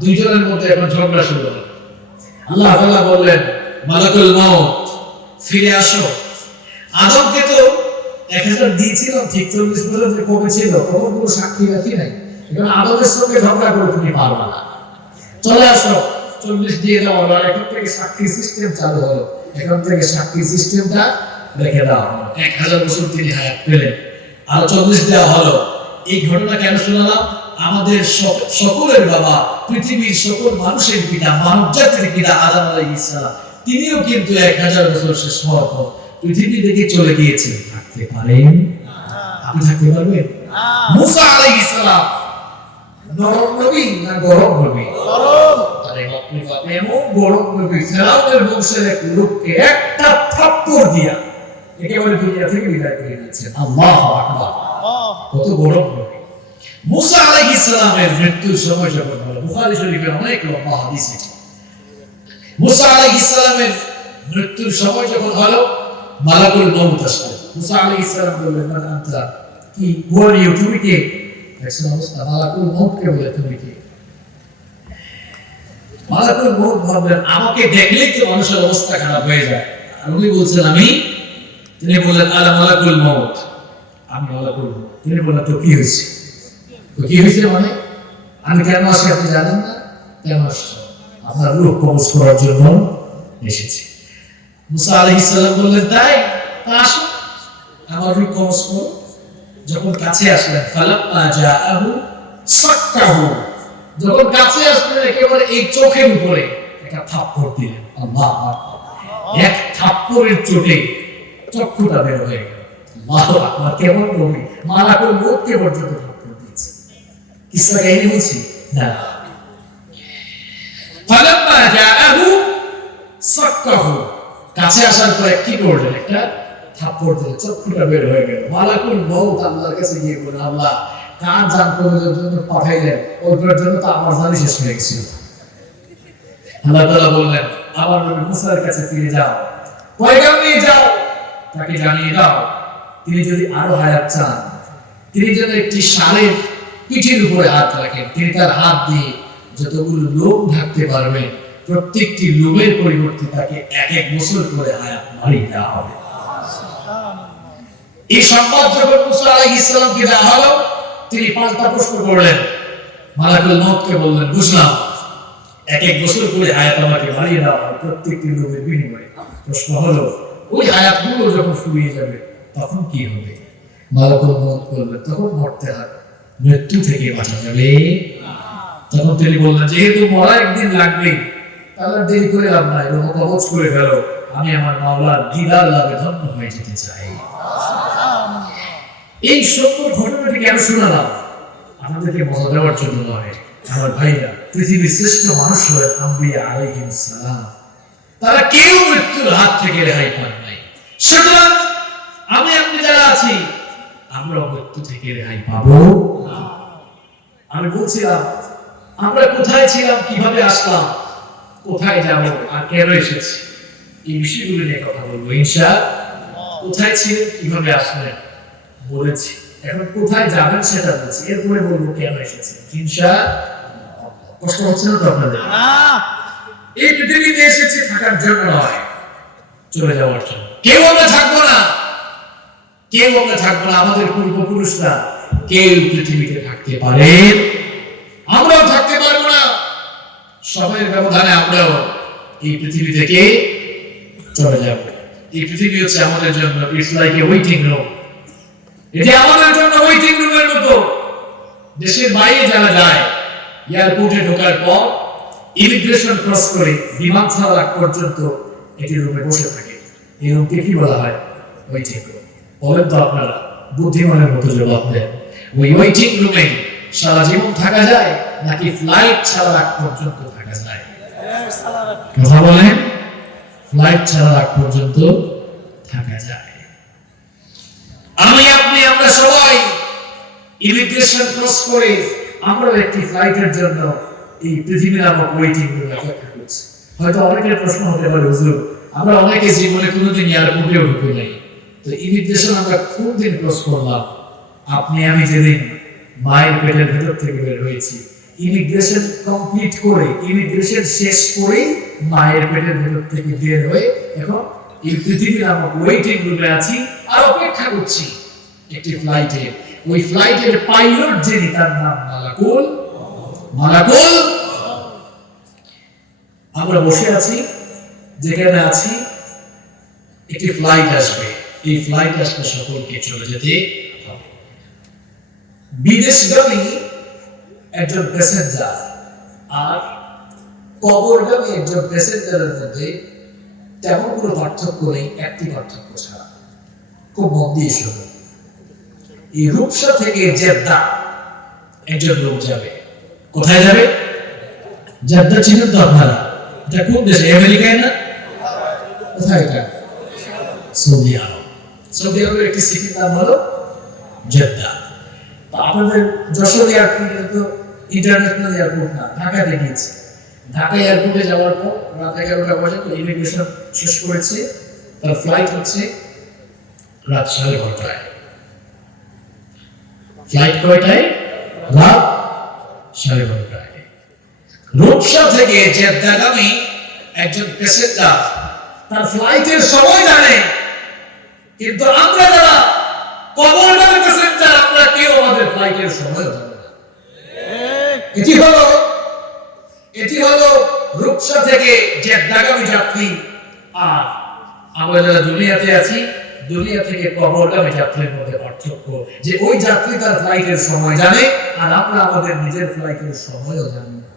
দুইজনের মধ্যে এখন ঝগড়া শুরু হলো। আল্লাহ তাআলা বললেন মালাকুল মউত ফিরে আসো। আদমকে তো 1000 দিয়েছিলাম ঠিক, 40 বছর যে কমে ছিল তখন কোনো সাক্ষী রাখি নাই। এখন আদমের সঙ্গে ঝগড়া করে তুমি পারবা না, চলে আসো। 40 দিয়ে দেওয়া হলো, এখন থেকে সাক্ষী সিস্টেম চালু হলো। এখন থেকে সাক্ষী সিস্টেমটা রেখে দেওয়া হলো। 1000 বছর তিনি হায়াত পেলেন, আর 40 দেওয়া হলো। এই ঘটনা কেন শোনালাম? আমাদের সকলের বাবা, পৃথিবীর সকল মানুষের পিতা, মানব জাতির পিতা আদম আলাইহিস সালাম, তিনিও কিন্তু 1000 বছর শেষ হওয়ার পর পৃথিবী থেকে চলে গিয়েছেন। থাকতে পারেন? আপনি থাকতে পারবেন? মুসা আলাইহিস সালাম নরম নবী না গরম নবী? গরম। আরে বাপরে বাপ, এমন গরম নবী, ফেরাউনের বংশের এক লোককে একটা থাপ্পড় দিয়া একেবারে দুনিয়া থেকে বিদায় করে দিয়েছেন। আল্লাহু আকবার, কত গরম নবী। মুসা আলাইহিস সালামের মৃত্যুর সময় যখন হলো, বুখারী শরীফে অনেক লম্বা হাদিস আছে। মুসা আলাইহিস সালামের মৃত্যুর সময় যখন হলো, মালাকুল মউত আসলেন। মুসা আলাইহিস সালাম বললেন মান আনতা, কি বলি তুমি কে? দেখছেন অবস্থা, মালাকুল মউত কে বলে তুমি কে? মালাকুল মউত ভাবলেন আমাকে দেখলেই তো মানুষের অবস্থা খারাপ হয়ে যায়, আর উনি বলছেন আমি। তিনি বললেন আলা মালাকুল মউত, আমি মালাকুল মউত। তিনি বললেন তো কি হয়েছে? তো কি হয়েছে মানে আমি কেন আসি আপনি জানেন না? কেন আসছি? আপনার রূহ কবজ করার জন্য এসেছি। মুসা আলাইহিস সালাম বললেন তাই, তা আসো আমার রূহ কবজ করো। যখন কাছে আসলেন, ফালাম্মা জাআহু সাক্কাহু, যখন কাছে আসলেন একেবারে এই চোখের উপরে একটা থাপ্পড় দিলেন। আল্লাহু আকবার, এক থাপ্পড়ের চোটে চক্ষুটা বের হয়ে গেল। আল্লাহু আকবার, কেমন নবী, মালাকুল মউতকে পর্যন্ত থাপ্পড় দিয়েছে। কিসা কাহিনী বলছি না। ফালাম্মা জাআহু সাক্কাহু, কাছে আসার পরে কি করলেন? একটা থাপ্পড় দিলেন, চক্ষুটা বের হয়ে গেল। মালাকুল মউত আল্লাহর কাছে গিয়ে বললেন আল্লাহ কার জান কবজের জন্য পাঠাইলেন, ওর জন্য তো আমার জানই শেষ হয়ে গেছিল। আল্লাহ তাআলা বললেন আমার নবী মুসার কাছে ফিরে যাও, পয়গাম নিয়ে যাও, তাকে জানিয়ে দাও তিনি যদি আরো হায়াত চান, তিনি যেন একটি ষাঁড়ের পিঠের উপরে হাত রাখেন। তিনি তার হাত দিয়ে যতগুলো লোম ঢাকতে পারবেন, প্রত্যেকটি লোমের পরিবর্তে তাকে 1 বছর করে হায়াত বাড়িয়ে দেওয়া হবে। এই সংবাদ যখন মুসা আলাইহিস সালামকে দেওয়া হলো, তিনি পাল্টা প্রশ্ন করলেন, মালাকুল মউতকে বললেন বুঝলাম 1 বছর করে হায়াত আমাকে বাড়িয়ে দেওয়া হবে প্রত্যেকটি লোমের বিনিময়ে। প্রশ্ন হলো ওই হায়াতগুলো যখন ফুরিয়ে যাবে তখন কি হবে? মালাকুল মউত বললেন তখন মরতে হবে, মৃত্যু থেকে বাঁচা যাবে। তখন তিনি বললেন যেহেতু মরা একদিন লাগবে, তাহলে দেরি করে লাভ নাই, রূহ কবজ করে ফেলো, আমি আমার মাওলার দিদার লাভে ধন্য হয়ে যেতে চাই। এই সুন্দর ঘটনাটি কেন শোনালাম? আপনাদেরকে মজা দেওয়ার জন্য নয় আমার ভাইরা। পৃথিবীর শ্রেষ্ঠ মানুষ হলেন আম্বিয়া আলাইহিস সালাম, তারা কেউ মৃত্যুর হাত থেকে রেহাই পান নাই। সুতরাং আমি আপনি যারা আছি রক্ত থেকে রেহাই পাবো। আমি বলছিলাম আমরা কোথায় ছিলাম, কিভাবে আসলাম, কোথায় যাব আর কেন এসেছি, এই বিষয়গুলো নিয়ে কথা বলবো ইনশাআল্লাহ। কোথায় ছিলেন, কিভাবে আসলেন বলেছি, এখন কোথায় যাবেন সেটা বলছি, এরপরে বলবো কেন এসেছেন ইনশাআল্লাহ। কষ্ট হচ্ছে না তো আপনাদের? এই পৃথিবীতে এসেছি থাকার জন্য নয়, চলে যাওয়ার জন্য। কেউ আমরা থাকবো না, কেউ আমরা থাকবো না। আমাদের পূর্বপুরুষরা কেউ পৃথিবীতে থাকতে পারে, আমরাও থাকতে পারবো না। সময়ের ব্যবধানে আমরাও এই পৃথিবী থেকে চলে যাব। এই পৃথিবী হচ্ছে আমাদের জন্য it's like a waiting room. এটি আমাদের জন্য ওয়েটিং রুমের মতো। দেশের বাইরে যারা যায়, এয়ারপোর্টে ঢোকার পর ইমিগ্রেশন ক্রস করে বিমান ছাড়ার আগ পর্যন্ত একটি রুমে বসে থাকে। এই রুমকে কি বলা হয়? Waiting room. বলেন তো আপনারা, বুদ্ধিমানের মতো জবাব দেন। ওই ওয়েটিং রুমে সারা জীবন থাকা যায় নাকি ফ্লাইট ছাড়ার আগ পর্যন্ত থাকা যায়? কথা বলেন। ফ্লাইট ছাড়ার আগ পর্যন্ত থাকা যায়। আমি, আপনি, আমরা সবাই ইমিগ্রেশন ক্রস করে আমরা একটি ফ্লাইটের জন্য এই পৃথিবী নামক ওয়েটিং রুমে অপেক্ষা করছি। হয়তো অনেকের প্রশ্ন হতে পারে, হুজুর আমরা অনেকে জীবনে কোনোদিন এয়ারপোর্টেও ঢুকে নাই, তো ইমিগ্রেশন আমরা কোন দিন ক্রস করলাম? আপনি আমি যেদিন মায়ের পেটের ভেতর থেকে বের হয়েছি, ইমিগ্রেশন কমপ্লিট করে, ইমিগ্রেশন শেষ করে মায়ের পেটের ভেতর থেকে বের হয়ে এখন এই পৃথিবী নামক ওয়েটিং রুমে আছি আর অপেক্ষা করছি একটি ফ্লাইটে। ওই ফ্লাইটের পাইলট যিনি, তার নাম মালাকুল। মালাকুল। আমরা বসে আছি, যেখানে আছি একটি ফ্লাইট আসবে। এই ফ্লাইট আসলে সকলকে চলে যেতে হবে। বিদেশগামী একজন প্যাসেঞ্জার আর কবরগামী একজন প্যাসেঞ্জারের মধ্যে তেমন কোনো পার্থক্য নেই, একটি পার্থক্য ছাড়া। খুব মন দিয়ে শুনুন। এই রূপসা থেকে জেদ্দা একজন লোক যাবে। কোথায় যাবে? জেদ্দা চিনেন তো আপনারা? এটা কোন দেশে? আমেরিকায় না? কোথায় এটা? সৌদি আরব। সৌদি আরবের একটি সিটির নাম হলো জেদ্দা। আপনাদের যশোর এয়ারপোর্ট তো ইন্টারন্যাশনাল এয়ারপোর্ট না, ঢাকাতে গিয়েছে। ঢাকা এয়ারপোর্টে যাওয়ার পর রাত 11টা পর্যন্ত ইমিগ্রেশন শেষ করেছে। তার ফ্লাইট হচ্ছে রাত 12:30টায়। ফ্লাইট কয়টায়? রাত 12:30টায়। রূপসা থেকে জেদ্দাগামী একজন প্যাসেঞ্জার তার ফ্লাইটের সময় জানে, কিন্তু আমরা যারা কবরগামী প্যাসেঞ্জার, আমরা কেউ আমাদের ফ্লাইটের সময় জানি না। এটি হলো রূপসা থেকে জেদ্দাগামী যাত্রী। আর আমরা যারা দুনিয়াতে আছি, দুনিয়া থেকে কবরগামী যাত্রীর মধ্যে পার্থক্য যে ওই যাত্রী তার ফ্লাইটের সময় জানে আর আমরা আমাদের নিজের ফ্লাইটের সময়ও জানি না।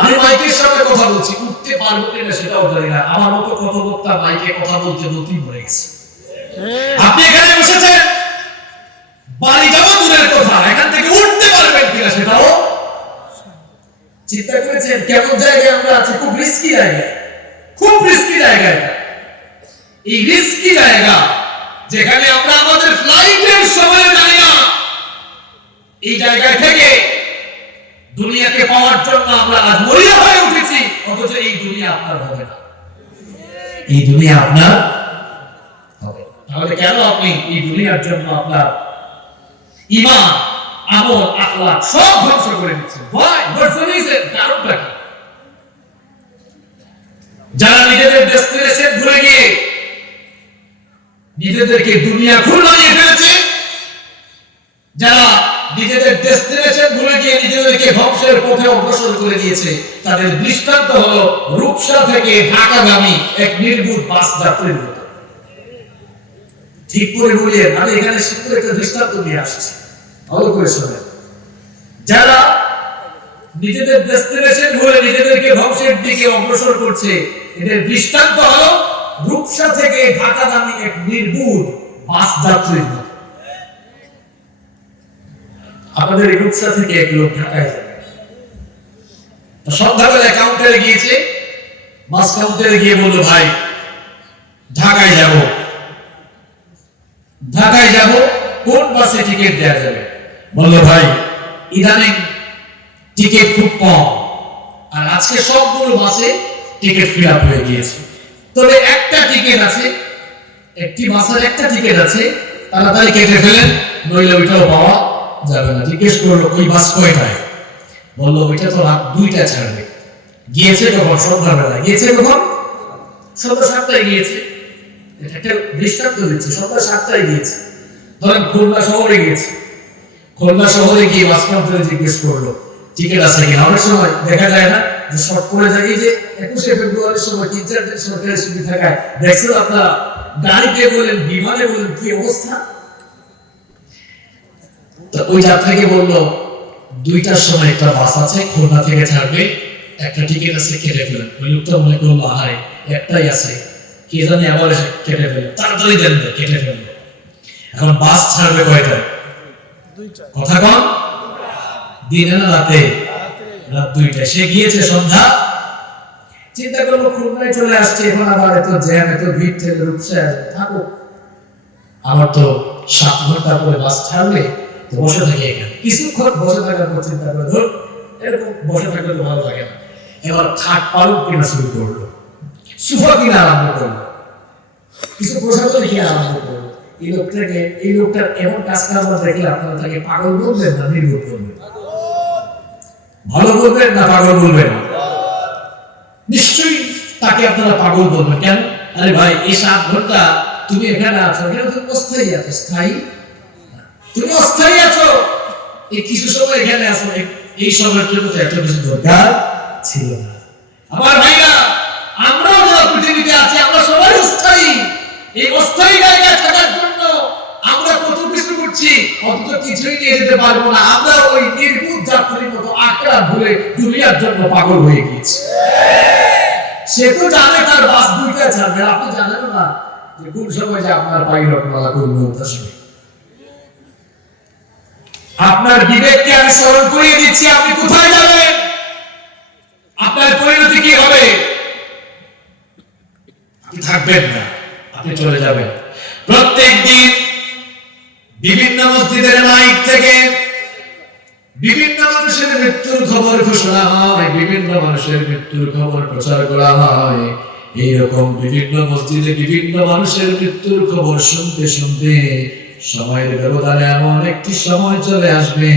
আমি মাইকের সামনে কথা বলছি, উঠতে পারবো কিনা সেটাও জানি না। আমার মতো কত বক্তা মাইকে কথা বলতে বলতেই মরে গেছে। আপনি এখানে বসেছেন, বাড়ি যাওয়া দূরের কথা, এখান থেকে উঠতে পারবেন কিনা সেটাও চিন্তা করেছেন? কেমন জায়গায় আমরা আছি? খুব রিস্কি জায়গা, খুব রিস্কি জায়গা। এই রিস্কি জায়গা যেখানে আমরা আমাদের ফ্লাইটের সময় জানি না, এই জায়গায় থেকে দুনিয়াকে পাওয়ার জন্য আমরা আজ মরিয়া হয়ে উঠেছি, অথচ এই দুনিয়া আপনার হবে না। এই দুনিয়া আপনার হবে। তাহলে কেন আপনি এই দুনিয়ার জন্য আপনার ঈমান, আমল, আখলাক সব ধ্বংস করে দিচ্ছেন? Why? What's the reason? কারণটা কি? যারা নিজেদের ডেস্টিনেশন ভুলে গিয়ে নিজেদেরকে দুনিয়া খুন বানিয়ে ফেলেছে, যারা নিজেদের ডেস্টিনেশন ভুলে গিয়ে নিজেদেরকে ধ্বংসের পথে অগ্রসর করে দিয়েছে, তাদের দৃষ্টান্ত হলো রূপসা থেকে ঢাকাগামী এক নির্বুধ বাস যাত্রীর মতো। ঠিক করে বলিয়ে আমি এখানে সুন্দর একটা দৃষ্টান্ত নিয়ে আসছি, ভালো করে শোনেন। যারা নিজেদের ডেস্টিনেশন ভুলে নিজেদেরকে ধ্বংসের দিকে অগ্রসর করছে, এদের দৃষ্টান্ত হলো রূপসা থেকে ঢাকাগামী এক নির্বুধ বাস যাত্রীর মতো। আমাদের রূপসা থেকে এক লোক ঢাকায় যাবে। সন্ধ্যাবেলা কাউন্টারে গিয়েছে, বাস কাউন্টারে গিয়ে বলল, ভাই ঢাকায় যাব, ঢাকায় যাব, কোন বাসে টিকিট দেওয়া যাবে? বললো ভাই ইদানিং টিকিট খুব কম, আর আজকে সবগুলো বাসে টিকিট ফিল আপ হয়ে গিয়েছে, তবে একটা টিকিট আছে, একটি বাসের একটা টিকিট আছে, তাড়াতাড়ি কেটে ফেলেন, নইলে ওইটাও পাওয়া যাবে না। জিজ্ঞেস করলো ওই বাস কয়টায়? বললো ওইটা তো রাত 2টায় ছাড়বে। গিয়েছে কখন? সন্ধ্যাবেলা। গিয়েছে কখন? সন্ধ্যা 7টায় গিয়েছে। একটা দৃষ্টান্ত দিচ্ছে, সন্ধ্যা 7টায় গিয়েছে। ধরেন খুলনা শহরে গিয়েছে, খুলনা শহরে গিয়ে বাস কাউন্টারে জিজ্ঞেস করলো টিকিট আছে কিনা। অনেক সময় দেখা যায় না যে শর্ট করে যায়, এই যে 21শে ফেব্রুয়ারির সময় 3-4 দিন সরকারি ছুটি থাকায় দেখছেন আপনারা, গাড়িতে বলেন বিমানে বলেন কি অবস্থা। তো ওই যাত্রীকে বললো 2টার সময় একটা বাস আছে, খুলনা থেকে ছাড়বে, একটা টিকিট আছে, কেটে ফেলেন। ওই লোকটা মনে করলো আহারে একটাই আছে, কে জানি আবার এসে কেটে ফেলে, তাড়াতাড়ি দেন, কেটে ফেলবে। এখন বাস ছাড়বে কয়টায়? কথা কম, দিনে না রাতে? রাত 2টায়। সে গিয়েছে সন্ধ্যা, চিন্তা করলো খুলনায় চলে আসছে, এখন আবার এত জ্যাম, এত ভিড় ঠেলে রূপসা থাকুক, আমার তো 7 ঘন্টা পরে বাস ছাড়বে, তো বসে থাকি এখানে। কিছুক্ষণ বসে থাকার পর চিন্তা করে ধর এরকম বসে থাকলে তো ভালো লাগে না, এবার খাট পালক কেনা শুরু করলো, সোফা কিনা আরম্ভ করলো, কিছু প্রসাধন কিনা আরম্ভ করলো। এই লোকটার এমন কাজ কারবার দেখলে আপনারা তাকে পাগল বলবেন না নির্বোধ বলবেন? ভালো বলবেন না পাগল বলবেন? নিশ্চয়ই তাকে আপনারা পাগল বলবেন। কেন? আরে ভাই এই 7 ঘন্টা তুমি এখানে আছো, এখানে তুমি অস্থায়ী আছো, স্থায়ী তুমি অস্থায়ী আছো, এই কিছু সময় এখানে আছো, এই সময়ের জন্য তো এত কিছু দরকার ছিল না। আমার ভাইরা, আমরাও যারা পৃথিবীতে আছি আমরা সবাই অস্থায়ী। এই অস্থায়ী জায়গায় থাকার জন্য আমরা কত কিছু করছি, অথচ কিছুই নিয়ে যেতে পারবো না। আমরা ওই নির্বুধ যাত্রীর মতো আঁকড়া ভুলে দুনিয়ার জন্য পাগল হয়ে গিয়েছি। সে তো জানে তার বাস 2টায় ছাড়বে, আপনি জানেন না যে কোন সময় যে আপনার পায়ের রত্নলা করবে আসবে। আপনার বিবেককে আমি স্মরণ করিয়ে দিচ্ছি, আপনি কোথায় যাবেন, আপনার পরিণতি কি হবে? আপনি থাকবেন না, আপনি চলে যাবেন। প্রত্যেক দিন বিভিন্ন মসজিদের মাইক থেকে বিভিন্ন মানুষের মৃত্যুর খবর ঘোষণা হয়, বিভিন্ন মানুষের মৃত্যুর খবর প্রচার করা হয়। এইরকম বিভিন্ন মসজিদে বিভিন্ন মানুষের মৃত্যুর খবর শুনতে শুনতে সময়ের ব্যবধানে এমন একটি সময় চলে আসবে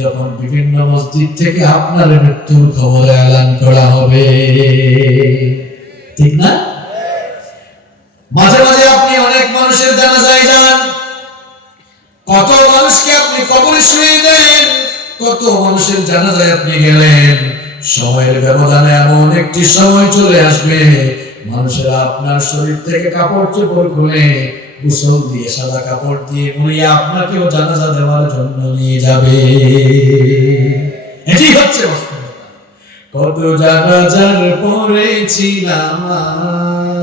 যখন বিভিন্ন মসজিদ থেকে আপনার মৃত্যুর খবর এলান করা হবে, ঠিক না? মাঝে মাঝে আপনি অনেক মানুষের জানাজায় যান, কত মানুষকে আপনি কবরে শুয়ে দেন, কত মানুষের জানাজায় আপনি গেলেন। সময়ের ব্যবধানে এমন একটি সময় চলে আসবে মানুষেরা আপনার শরীর থেকে কাপড় চোপড় খুলে গোসল দিয়ে সাদা কাপড় দিয়ে মুড়িয়ে আপনাকেও জানাজা দেওয়ার জন্য নিয়ে যাবে। এটি হচ্ছে বাস্তবতা। কত জানাজার পড়েছি নামাজ,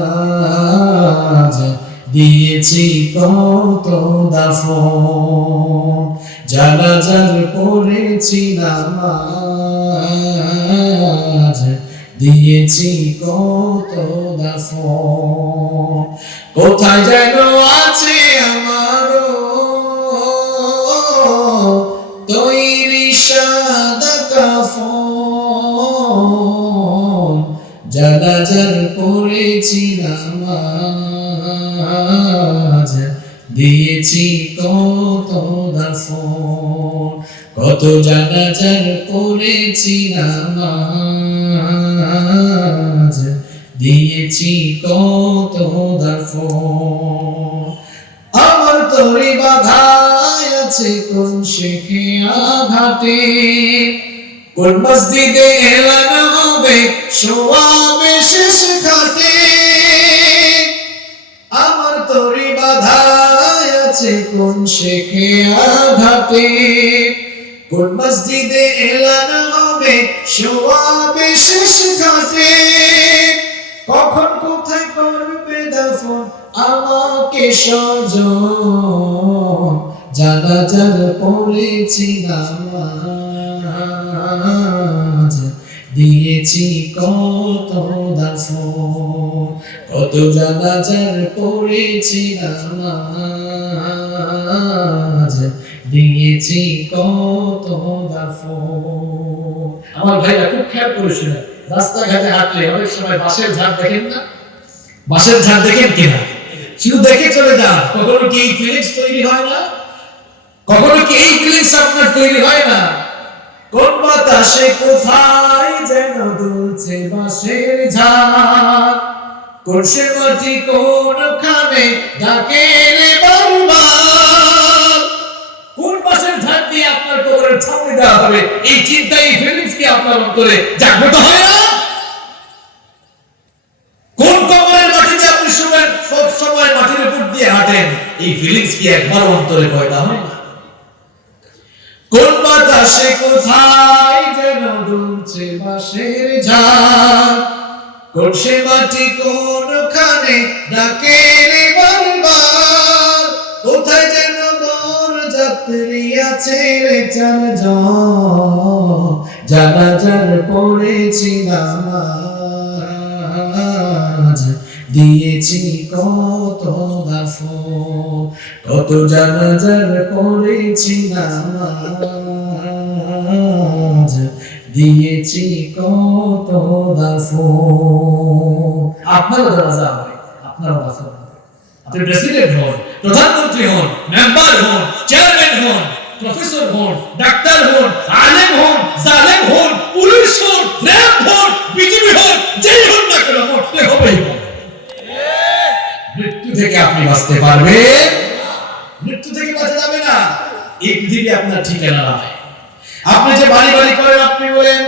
দিয়েছি কত দাফন, জানাজার পড়েছি নামাজ, দিয়েছি কত দাফন। কোথায় যেন আছে আমারও তৈরি সাদা কাফন, জানাজার পড়েছি নামাজ, দিয়েছি কত দাফন। কত জানাজার পড়েছি নামাজ, দিয়েছি কত দাফন। আমার তরি বাধায় আছে কোন শেখে আঘাতে, কোন মসজিদে এলান হবে সোয়াবে শেষ ঘাটে। আমার তরি বাধায় আছে কোন শেখে আঘাতে, কোন মসজিদে এলান হবে সোয়াবে শেষ ঘাটে। কখন কোথায় করবে দাফন আমাকে স্বজন, জানাজার পড়েছি নামাজ, দিয়েছি কত দাফন। কত জানাজার পড়েছি নামাজ, দিয়েছি কত দাফন। আমার ভাইরা খুব খেয়াল করে শুনে, রাস্তাঘাটে হাঁটলে অনেক সময় বাঁশের ঝাড় দেখেন না? বাঁশের ঝাড় দেখেন কিনা? শুধু দেখে চলে যান। কখনো কি এই ফিলিংস তৈরি হয় না? কখনো কি এই ফিলিংস আপনার তৈরি হয় না? কোন বাতাসে কোথায় যেন দুলছে বাঁশের ঝাড়, কোন সে মাটি কোনখানে ডাকে রে বারবার। কোন বাঁশের ঝাড় দিয়ে আপনার কবরের ছাউনি দেওয়া হবে, এই চিন্তা, এই ফিলিংস কি আপনার অন্তরে জাগ্রত হয় না? কোন কবরের মাটিতে আপনি শুবেন, সব সময় মাটির উপর দিয়ে হাঁটেন, এই ফিলিংস কি একবার অন্তরে পয়দা হয় না? কোন বাতাসে কোথায় যেন দুলছে বাঁশের ঝাড়, কোন সে মাটি কোনখানে ডাকে রে বারবার। কোথায় যেন বর যাত্রী আছে রে চার জানাজার পড়েছি নামাজ, দিয়েছি কত দাফন, কত জানাজার পড়েছি নামাজ, দিয়েছি কত দাফন। আপনারও জানাজা হবে, আপনারও দাফন হবে। আপনি প্রেসিডেন্ট হন, প্রধানমন্ত্রী হন, মেম্বার হন, চেয়ারম্যান হন, প্রফেসর হন, ডাক্তার হন, আলেম হন, জালেম হন, পুলিশ হন, র্যাব হন, বিজিবি হন, যেই হন না কেন, মরতে হবেই। মৃত্যু থেকে আপনি বাঁচতে পারবেন? মৃত্যু থেকে বাঁচা যাবে না। এই পৃথিবী আপনার ঠিকানা নয়। আপনি যে বাড়ি বাড়ি করেন, আপনি বলেন,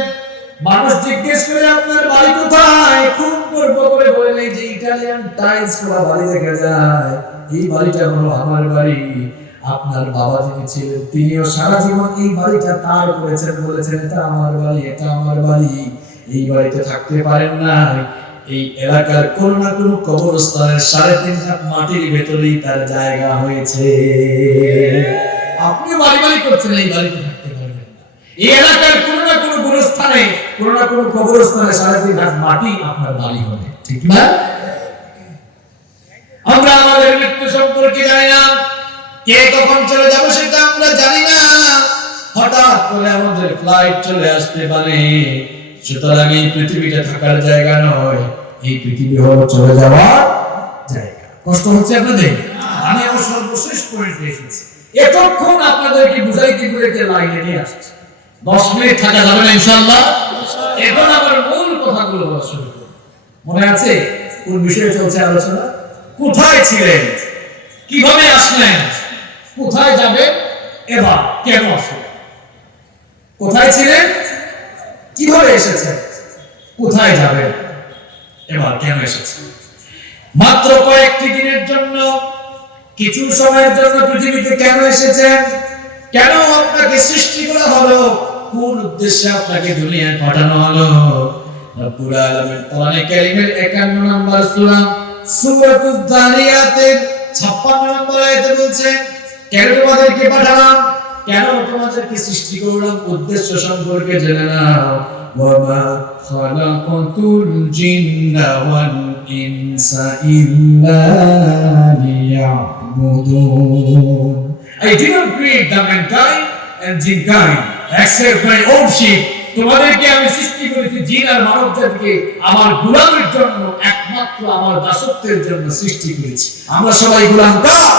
মানুষ জিজ্ঞেস করে আপনার বাড়ি কোথায়, খুব গর্ব করে বলেন যে ইটালিয়ান টাইলস করা বাড়ি দেখা যায়, এই বাড়িটা হলো আমার বাড়ি। আপনার বাবা যিনি ছিলেন, তিনিও সারা জীবন এই বাড়িটা তার করেছেন, বলেছেন এটা আমার বাড়ি, এটা আমার বাড়ি। এই বাড়িতে থাকতে পারেন না। এই এলাকার কোন না কোন কবরস্থানের 3.5 হাত মাটির ভেতরেই তার জায়গা হয়েছে। আপনি বাড়ি বাড়ি করছেন, এই বাড়িতে থাকতে পারবেন না। এই এলাকার কোন না কোন গুরুস্থানে, কোন না কোন কবরস্থানে 3.5 হাত মাটি আপনার বাড়ি হবে, ঠিক না? আমরা আমাদের মৃত্যু সম্পর্কে জানি না, কে কখন চলে যাবে সেটা আমরা জানি না। হঠাৎ করে আমাদের ফ্লাইট চলে আসতে পারে। সুতরাং এই পৃথিবীটা থাকার জায়গা নয়, এই পৃথিবী হলো চলে যাওয়ার জায়গা। কষ্ট হচ্ছে আপনাদের? আমি আমার সর্বশেষ পয়েন্টে এসেছি। এতক্ষণ আপনাদেরকে বুঝাইতে বুঝাইতে লাইনে নিয়ে আসছে। 10 মিনিট থাকা যাবে না ইনশাআল্লাহ। এখন আবার মূল কথাগুলো বলা শুরু করব। মনে আছে কোন বিষয়ে চলছে আলোচনা? কোথায় ছিলেন, কিভাবে আসলেন, কোথায় যাবেন, এবার কেন আসলেন? কোথায় ছিলেন, কিভাবে এসেছেন, কোথায় যাবেন, এবার কেন এসেছেন? মাত্র কয়েকটি দিনের জন্য, কিছু সময়ের জন্য পৃথিবীতে কেন এসেছেন? কেন আপনাকে সৃষ্টি করা হলো? কোন উদ্দেশ্যে আপনাকে দুনিয়ায় পাঠানো হলো? রব্বুল আলামিন কোরআনে কারীমের 51 নম্বর সূরা সূরাতুজ যারিয়াতের 56 নম্বর আয়াতে বলছেন, কেন তোমাদেরকে পাঠালাম, কেন তোমাদেরকে সৃষ্টি করলাম, উদ্দেশ্য সম্পর্কে জেনে নাও। ওয়ামা খালাকাতুল জিন্না ওয়াল ইনসা ইল্লা লিয়াবুদুন। I did not create the mankind and jinkind except my own sheep. তোমাদেরকে আমি সৃষ্টি করেছি জিন আর মানব জাতিকে আমার গোলামের জন্য, একমাত্র আমার দাসত্বের জন্য সৃষ্টি করেছি। আমরা সবাই গোলাম কার?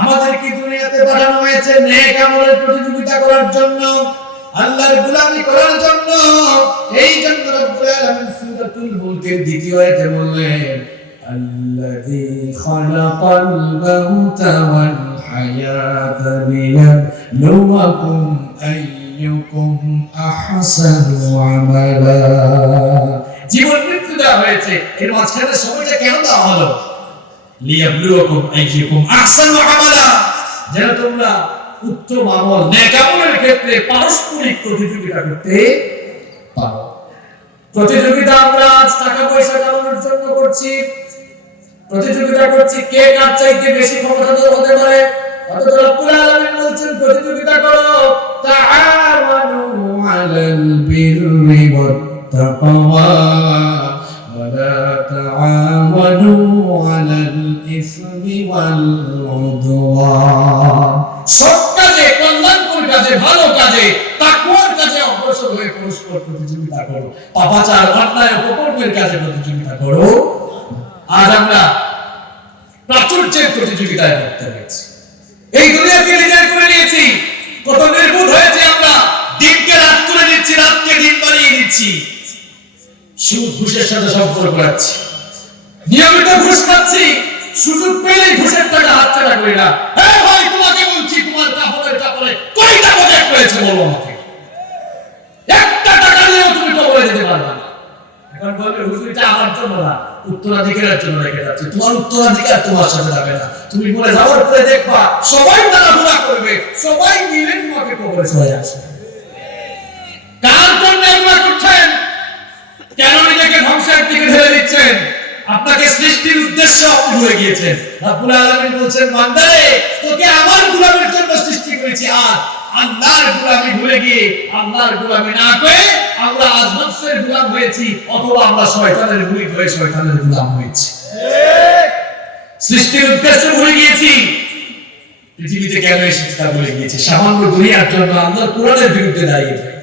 আমাদেরকে দুনিয়াতে পাঠানো হয়েছে নেক আমলের প্রতিযোগিতা করার জন্য, আল্লাহর গোলামি করার জন্য। এই জন্য রব্বুল আলামিন সূরাতুল মুলকের 2য় আয়াতে বললেন, আল্লাযী খালাকাল মাউতা ওয়াল হায়াতা লিয়াবলুয়াকুম আইয়ুকুম আহসানু আমালা। জীবন মৃত্যু দেওয়া হয়েছে, এর মাঝখানে সময়টা কেন দেওয়া হলো? লিয়াবলুয়াকুম আইয়ুকুম আহসানু আমালা, যেন তোমরা উত্তম আমল, নেক আমলের ক্ষেত্রে পারস্পরিক প্রতিযোগিতা করতে পারো। প্রতিযোগিতা আমরা আজ টাকা পয়সা কামানোর জন্য করছি, প্রতিযোগিতা করছি কে কার চাইতে বেশি ক্ষমতাধর হতে পারে। অথচ রব্বুল আলামিন বলছেন প্রতিযোগিতা করো, তাআওয়ানু আলাল বিররি ওয়াত তাকওয়া ওয়া লা তাআওয়ানু আলাল ইসমি ওয়াল উদওয়ান। সৎ কাজে, কল্যাণকর কাজে, ভালো কাজে, তাকওয়ার কাজে অগ্রসর হয়ে পরস্পর প্রতিযোগিতা করো। পাপাচার, অন্যায়, অপকর্মের কাজে প্রতিযোগিতা করো। আজ আমরা প্রাচুর্যের প্রতিযোগিতায় করতে হয়েছি, এই দুনিয়াকে নিজের করে নিয়েছি। কত নির্বোধ হয়েছে আমরা, দিনকে রাত করে নিচ্ছি, রাতকে দিন বানিয়ে নিচ্ছি, সুদ ঘুষের সাথে সম্পর্ক রাখছি, নিয়মিত ঘুষ খাচ্ছি, সুযোগ পেলেই ঘুষের টাকা হাতছাড়া করি না। হ্যাঁ ভাই, তোমাকে বলছি, তোমার কাপড়ের কাপড়ে কয়টা প্রজেক্ট করেছে বলো আমাকে? একটা টাকা নিয়েও তুমি তো বলে দিতে পারবে না। এখন বলবে হুজুরটা আমার জন্য না, উত্তরাধিকারের জন্য রেখে যাচ্ছে। তোমার উত্তরাধিকার তোমার সাথে যাবে না। তুমি বলে যাওয়ার পরে দেখবা সবাই তারা গুনাহ করবে, সবাই মিলে তোমাকে কবরে চলে আসবে। কার জন্য এগুলো করছেন? কেন নিজেকে ধ্বংসের দিকে ঠেলে দিচ্ছেন? আপনাকে সৃষ্টির উদ্দেশ্য আপনি ভুলে গিয়েছেন। রব্বুল আলামিন বলছেন, বান্দারে তোকে আমার গোলামের জন্য সৃষ্টি করেছি, আর আল্লাহর গোলামি ভুলে গিয়ে আল্লাহর গোলামি না করে আমরা আজ নফসের গোলাম হয়েছি, অথবা আমরা শয়তানের মুরিদ হয়ে শয়তানের গোলাম হয়েছি। সৃষ্টির উদ্দেশ্য ভুলে গিয়েছি, পৃথিবীতে কেন এসেছি তা ভুলে গিয়েছি। সামান্য দুনিয়ার জন্য আল্লাহর কোরআনের বিরুদ্ধে দাঁড়িয়ে যাই,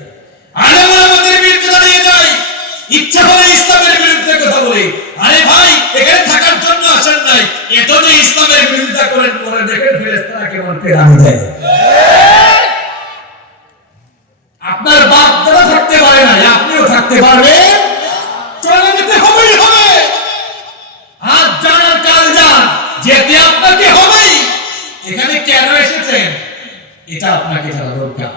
আলেমদের বিরুদ্ধে দাঁড়িয়ে যাই, ইচ্ছা করে ইসলামের বিরুদ্ধে কথা বলি। আরে ভাই, এখানে থাকার জন্য আসেন নাই, এজন্য ইসলামের বিরুদ্ধে করেন, পরে দেখেন ফেরেশতারা কেমন পেরানি দেয়। আপনার বাপ দাদা থাকতে পারে না, আপনিও থাকতে পারবেন, চলে যেতে হবেই হবে। আজ জানার কাল যান, যেতে আপনাকে হবেই। এখানে কেন এসেছেন এটা আপনাকে জানা দরকার।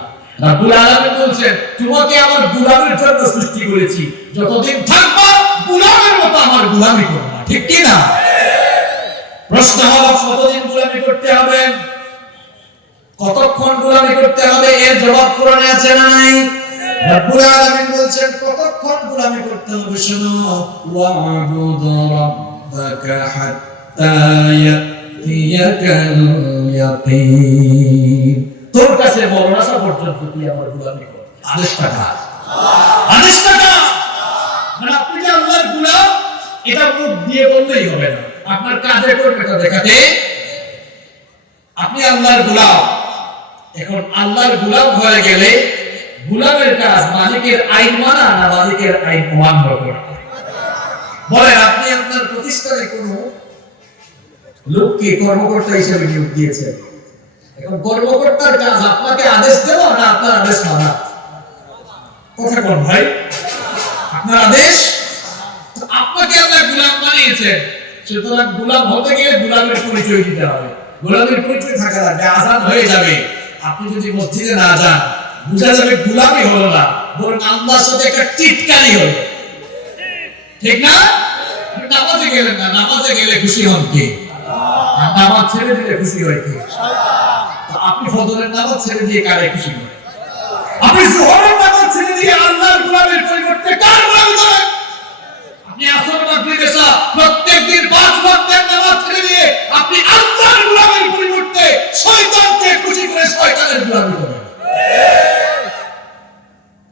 রব্বুল আলামিন বলছেন, তোমাকে আমার গোলামের জন্য সৃষ্টি করেছি, যতদিন থাকবা গোলামের মতো আমার গোলামি করবা, ঠিক কি না? প্রশ্ন হলো, কতদিন গোলামি করতে হবে, কতক্ষণ গোলামি করতে হবে? এর জবাব কোরআনে আছে না নাই? রব্বুল আলামিন বলছেন, কতক্ষণ গোলামি করতে হবে শোনো, ওয়া'বুদ রাব্বাকা হাত্তা ইয়াতিয়াকাল ইয়াকিন। তোর কাছে মরণ আসা পর্যন্ত তুই আমার গোলামি কর। আদেশটা কার? আদেশটা কার? মানে আপনি যে আল্লাহর গোলাম, এটা মুখ দিয়ে বললেই হবে না, আপনার কাজে করবে তা দেখাতে। আপনি আল্লাহর গোলাম, এখন আল্লাহর গোলাম হয়ে গেলে গোলামের কাজ মালিকের আইন মানা না মালিকের আইন অমান্য করা? বলেন, আপনি আপনার প্রতিষ্ঠানে কোনো লোককে কর্মকর্তা হিসেবে নিয়োগ দিয়েছেন, এখন কর্মকর্তার কাজ আপনাকে আদেশ দেওয়া না আপনার আদেশ মানা? কথা কোন ভাই? আপনার আদেশ। আপনাকে আল্লাহ গোলাম বানিয়েছেন, সুতরাং গোলাম হতে গেলে গোলামের পরিচয় দিতে হবে। গোলামের পরিচয় থাকা লাগবে। আযান হয়ে যাবে, আপনি যদি মসজিদে না যান, বুঝা যাবে গোলামি হলো না, বরং আল্লাহর সাথে একটা টিটকারি হলো, ঠিক না? নামাজে গেলেন না, নামাজে গেলে খুশি হন কে? নামাজ ছেড়ে দিলে খুশি হয় কে? আপনি ফজরের নামাজ ছেড়ে দিয়ে কারে খুশি করেন? আপনি যোহরের নামাজ ছেড়ে দিয়ে আল্লাহর গোলামের পরিবর্তে কার গোলামি করেন? আপনি আসর মাগরিব এশা প্রত্যেকদিন 5 ওয়াক্তের নামাজ ছেড়ে দিয়ে আপনি আল্লাহর গোলামের পরিবর্তে শয়তানকে খুশি করে শয়তানের গোলামি করেন।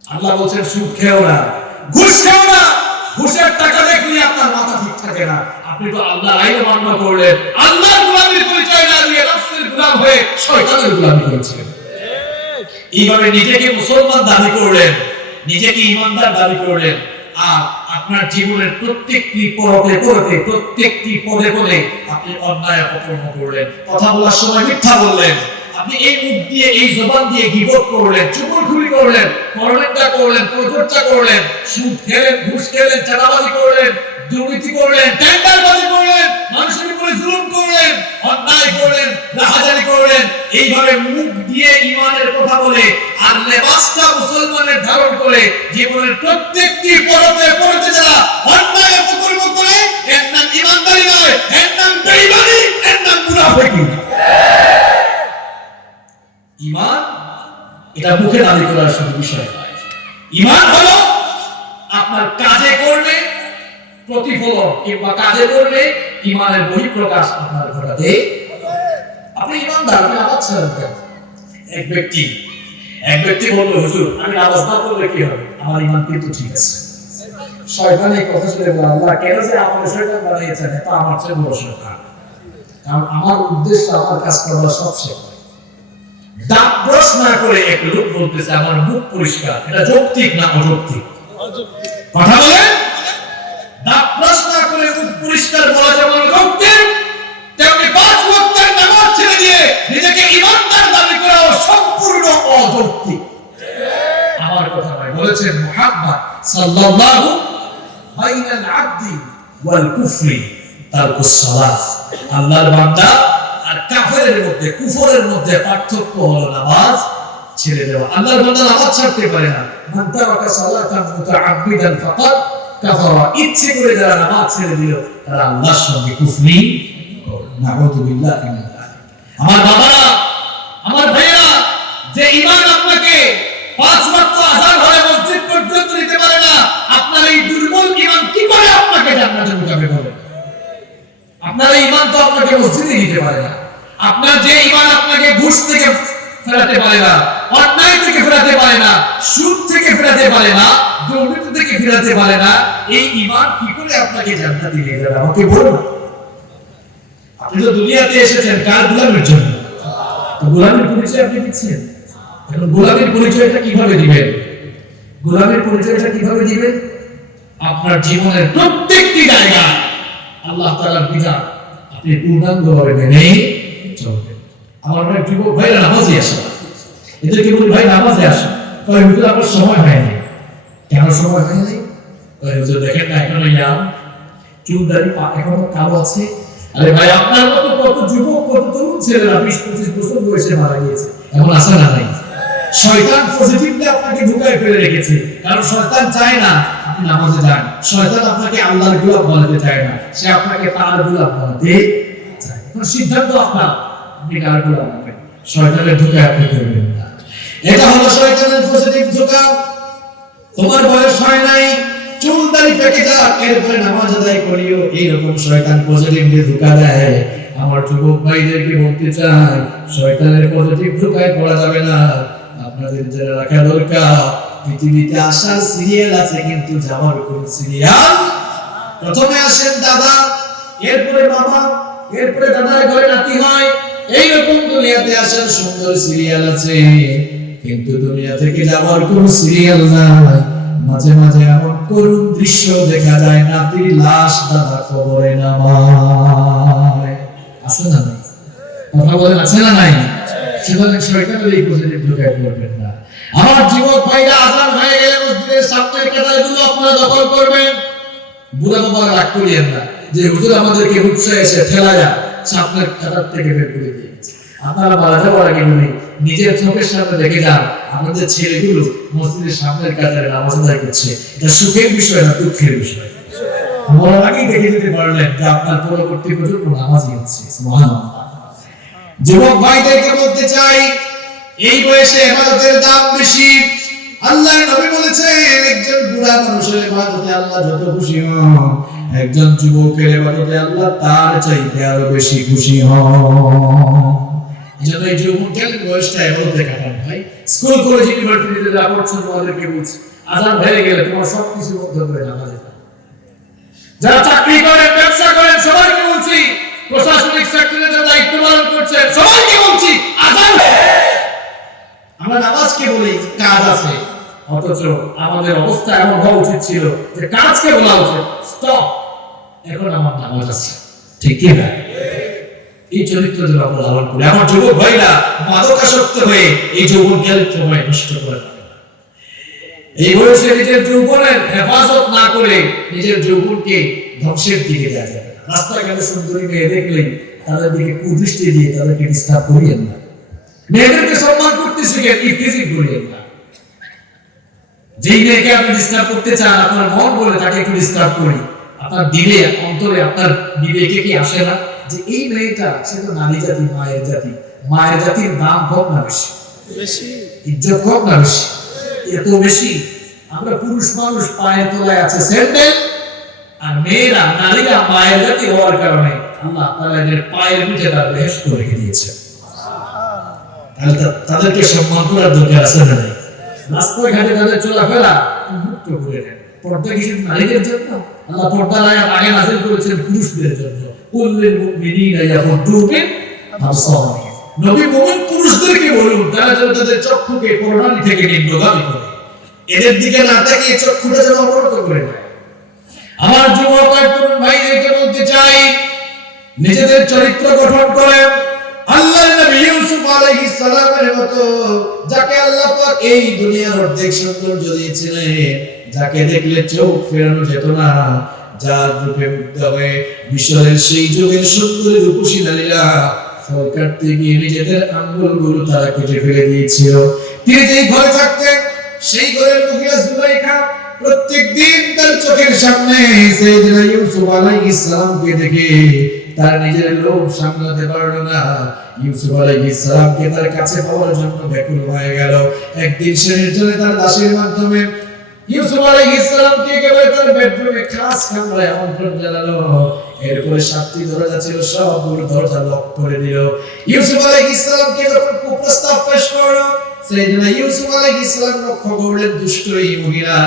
আল্লাহ বলেন, সুদ খেও না, ঘুষ খেও না। ঘুষের টাকা দেখলে আপনার মাথা ঠিক থাকে না। আপনি তো আল্লাহর আইন অমান্য করলেন, আল্লাহর গোলামির পরিচয় না দিয়ে নফসের গোলাম হয়ে শয়তানের গোলামি করেছেন। এইভাবে নিজেকে মুসলমান দাবি করলেন, নিজেকে ঈমানদার দাবি করলেন, আর আপনার জীবনের প্রত্যেকটি পরতে পরতে, প্রত্যেকটি পদে পদে আপনি অন্যায় অপকর্ম করলেন। কথা বলার সময় মিথ্যা বললেন, আপনি এই মুখ দিয়ে, এই জবান দিয়ে গীবত করলেন, চুগলখড়ি করলেন, পরনিন্দা করলেন, পরচর্চা করলেন, সুদ খেলেন, ঘুষ খেলেন, চাঁদাবাজি করলেন, দুর্নীতি করলেন, টেন্ডারবাজি করলেন, মানুষের উপরে জুলুম করলেন, অন্যায় করলেন, রাহাজানি করলেন। এইভাবে মুখ দিয়ে ঈমানের কথা বলে আর লেবাসটা মুসলমানের ধারণ করে জীবনের প্রত্যেকটি পরতে পরতে যারা অন্যায় অপকর্ম করে, এর নাম ঈমানদারি নয়, এর নাম বেঈমানি, এর নাম মুনাফিকি। ঈমান এটা মুখে দাবি করার শুধু বিষয় নয়। ঈমান হলো আপনার কাজে করলে প্রতিফলন, কিংবা কাজে করলে ঈমানের বহিঃপ্রকাশ আপনার ঘটাতে। আপনি ঈমানদার, আপনি নামাজ ছাড়েন কেন? এক ব্যক্তি বলল, হুজুর আমি নামাজ না পড়লে কি হবে? আমার ঈমান কিন্তু ঠিক আছে। শয়তান এই কথা শুনে বলল, আল্লাহ কেন যে আমাকে শয়তান বানিয়েছেন, এটা আমার চেয়ে বড় শয়তান, কারণ আমার উদ্দেশ্য আমার কাজ করা সবচেয়ে। দাঁত ব্রাশ না করে এক লোক বলতেছে আমার মুখ পরিষ্কার, এটা যৌক্তিক না অযৌক্তিক? কথা বলে। দাঁত ব্রাশ না করে মুখ পরিষ্কার বলা যেমন যৌক্তিক, তেমনি 5 ওয়াক্তের নামাজ ছেড়ে দিয়ে নিজেকে ইমানদার দাবি করা সম্পূর্ণ অযৌক্তিক। আমার কথা নয়, বলেছেন মুহাম্মদ সাল্লাল্লাহু বাইনাল আবদি ওয়াল কুফরি তারকুস সালাত। আল্লাহর বান্দা আর কাফেরের মধ্যে, কুফরের মধ্যে পার্থক্য হলো নামাজ ছেড়ে দেওয়া। আল্লাহর বান্দা নামাজ ছাড়তে পারে না। মান তারাকা সালাতান মুতাআব্বিদান ফাকাদ কাফারা। ইচ্ছে করে যারা নামাজ ছেড়ে দিল তারা আল্লাহর সঙ্গে কুফরি করল। নাউযু বিল্লাহি মিন যালিক। আমার বাবারা, আমার ভাইয়েরা, যে ঈমান আপনাকে 5 ওয়াক্ত আযান হলে মসজিদ পর্যন্ত নিতে পারে না, আপনার এই দুর্বল ঈমান কি করে আপনাকে জান্নাতে ঢোকাবে বলেন? আপনার ঈমান তো আপনাকে মসজিদে নিতে পারে না। আপনার যে ঈমান আপনাকে ঘুষ থেকে ফেরাতে পারে না, অন্যায় থেকে ফেরাতে পারে না, সুদ থেকে ফেরাতে পারে না, দুর্নীতি থেকে ফেরাতে পারে না, এই ঈমান কি করে আপনাকে জান্নাতে নিয়ে যাবে আমাকে বলুন। আপনি তো দুনিয়াতে এসেছেন কার গোলামের জন্য? তো গোলামের পরিচয় আপনি দিচ্ছেন। এখন গোলামের পরিচয়টা কিভাবে দিবেন? গোলামের পরিচয়টা কিভাবে দিবেন? আপনার জীবনের প্রত্যেকটি জায়গায় আল্লাহ তাআলার বিধান আপনি পূর্ণাঙ্গভাবে মেনে চলবেন। আমার অনেক যুবক ভাইরা নামাজে আসে, এদেরকে বলি ভাই নামাজে আসে, কয় হুজুর আমার সময় হয়নি। কেন সময় হয়নি? কয় হুজুর দেখেন না এখনো ইয়াম, চুল দাড়ি এখনো কালো আছে। আরে ভাই আপনার মতো কত যুবক, কত তরুণ ছেলেরা 20-25 বছর বয়সে মারা গিয়েছে, এখন আসে না নাই? শয়তান পজিটিভলি আপনাকে ঢুকায় ফেলে রেখেছে, কারণ শয়তান চায় না আপনি নামাজে যান। শয়তান আপনাকে আল্লাহর গোলাম বানাতে চায় না, সে আপনাকে তার গোলাম বানাতে চায়। এখন সিদ্ধান্ত আপনার, আপনি কার গোলাম হবেন। শয়তানের ধোঁকায় আপনি পড়বেন না। এটা হলো শয়তানের পজিটিভ ধোঁকা। তোমার বয়স হয় নাই, চুল দাড়ি পেকে যাক, এরপরে নামাজ আদায় করিও, এইরকম শয়তান পজিটিভলি ধোঁকা দেয়। আমার যুবক ভাইদেরকে বলতে চাই, শয়তানের পজিটিভ ধোঁকায় পড়া যাবে না। আপনাদের যারা রাখা দরকার, পৃথিবীতে আসার সিরিয়াল আছে কিন্তু যাওয়ার কোন সিরিয়াল। প্রথমে আসেন দাদা, এরপরে বাবা, এরপরে দাদার ঘরে নাতি হয়। এইরকম দুনিয়াতে আসার সুন্দর সিরিয়াল আছে, কিন্তু দুনিয়া থেকে যাওয়ার কোন সিরিয়াল নাই। মাঝে মাঝে এমন করুণ দৃশ্য দেখা যায়, নাতির লাশ দাদা কবরে নামায়। আছে না নাই? কথা বলেন আছে না নাই? সুতরাং শয়তানের এই পজিটিভ ধোঁকায় পড়বেন না। আমার যুবক ভাইরা, আযান হয়ে গেলে মসজিদের সামনের কাতারগুলো আপনারা দখল করবেন। বুড়া বাবারা রাগ করিয়েন না যে হুজুর আমাদেরকে হুকসে এসে ঠেলায়া সামনের কাতার থেকে বের করে দিয়েছে। আপনারা মারা যাওয়ার আগে বলি, নিজের চোখের সামনে দেখে যান আমাদের ছেলেগুলো মসজিদের সামনের কাতারে নামাজ আদায় করছে। এটা সুখের বিষয় না দুঃখের বিষয়? মরার আগেই দেখে যেতে পারলেন যে আপনার পরবর্তী প্রজন্ম নামাজই হচ্ছে। সুবহানাল্লাহ। যুবক ভাইদেরকে বলতে চাই, এই বয়সে ইবাদতের দাম বেশি। আল্লাহর নবী বলেছেন, একজন বুড়া মানুষের ইবাদতে আল্লাহ যত খুশি হন, একজন যুবকের ইবাদতে আল্লাহ তার চাইতে আরো বেশি খুশি হন। এজন্য এই যুবকের বয়সটা ইবাদতে কাটান ভাই। স্কুল কলেজ ইউনিভার্সিটিতে যা পড়ছো তোমাদেরকে বলছি, আযান হয়ে গেলে তোমার সবকিছু বন্ধ করে নামাজে যাও। যারা চাকরি করেন, ব্যবসা করেন, সবাইকে বলছি, প্রশাসনিক সেক্টরে যারা দায়িত্ব পালন করছেন সবাইকে বলছি, আযান আমরা নামাজকে বলি কাজ আছে, অথচ আমাদের অবস্থা এমন হওয়া উচিত ছিল যে কাজকে বলা উচিত স্টপ, এখন আমার নামাজ আছে। ঠিক কি না? এই চরিত্র যদি আমরা ধারণ করি, আমার যুবক ভাইরা মাদকাসক্ত হয়ে এই যৌবনকাল সময় নষ্ট করে না। এই বয়সে নিজের যৌবনের হেফাজত না করে নিজের যৌবনকে ধ্বংসের দিকে যায় যাবে। রাস্তাঘাটে সুন্দরী মেয়ে দেখলেই তাদের দিকে কুদৃষ্টি দিয়ে তাদেরকে ডিস্টার্ব করিয়েন না। মেয়েদেরকে সম্মান করতে শিখে ইফতিজিং করিয়েন না। যেই মেয়েকে আপনি ডিস্টার্ব করতে চান, আপনার মন বলে তাকে একটু ডিস্টার্ব করি, আপনার দিলে অন্তরে আপনার বিবেকে কি আসে না যে এই মেয়েটা সে তো নারী জাতি, মায়ের জাতি, মায়ের জাতির দাম হোক না বেশি, ইজ্জত হোক না বেশি, এত বেশি। আমরা পুরুষ মানুষ পায়ের তলায় আছে স্যান্ডেল, আর মেয়েরা নারীরা মায়ের জাতি হওয়ার কারণে আল্লাহ তাআলা এদের পায়ের নিচে তার বেহেশত রেখে দিয়েছে। তাদেরকে সম্মান করার দরকার আছে না? রাস্তায় ঘাটে তাদের চলাফেরা মুক্ত করে দেন। পর্দা কি শুধু নারীদের জন্য? আল্লাহ পর্দার আয়াত আগে নাযিল করেছেন পুরুষদের জন্য। কুল্লুল মুমিনিনা ইয়াগুদ্দু মিন আবসারিহিম। নবী মুমিন পুরুষদেরকে বলুন তারা যেন তাদের চক্ষুকে প্রণালী থেকে নিম্নগামী করে, এদের দিকে না তাকিয়ে চক্ষুটা যেন অবনত করে নেয়। আমার যুবক তরুণ ভাইদেরকে বলতে চাই, নিজেদের চরিত্র গঠন করেন আল্লাহর নবী ইউসুফ আলাইহিস সালামের মতো, যাকে আল্লাহ পাক এই দুনিয়ার অর্ধেক সৌন্দর্য দিয়েছিলেন, যাকে দেখলে চোখ ফেরানো যেত না, যার রূপে মুগ্ধ হয়ে মিশরের সেই যুগের সুন্দরী রূপসী নারীরা ফল কাটতে গিয়ে নিজেদের আঙ্গুলগুলো তারা কেটে ফেলে দিয়েছিল। তিনি যেই ঘরে থাকতেন সেই ঘরের মহিলা জুলাইখা প্রত্যেকদিন তার চোখের সামনে সাইয়েদনা ইউসুফ আলাইহিস সালামকে দেখে তার নিজের লোভ সামলাতে পারলো না। ইউসুফ আলাইহিস সালামকে তার কাছে পাওয়ার জন্য ব্যাকুল হয়ে গেল। একদিন সে নির্জনে তার দাসীর মাধ্যমে ইউসুফ আলাইহিস সালামকে একেবারে তার বেডরুমে খাস কামরায় আমন্ত্রণ জানালো। এরপরে 7টি দরজা ছিল, সবগুলো দরজা লক করে দিল। ইউসুফ আলাইহিস সালামকে যখন প্রস্তাব পেশ করলো, সাইয়েদনা ইউসুফ আলাইহিস সালাম লক্ষ্য করলেন দুষ্ট এই মহিলা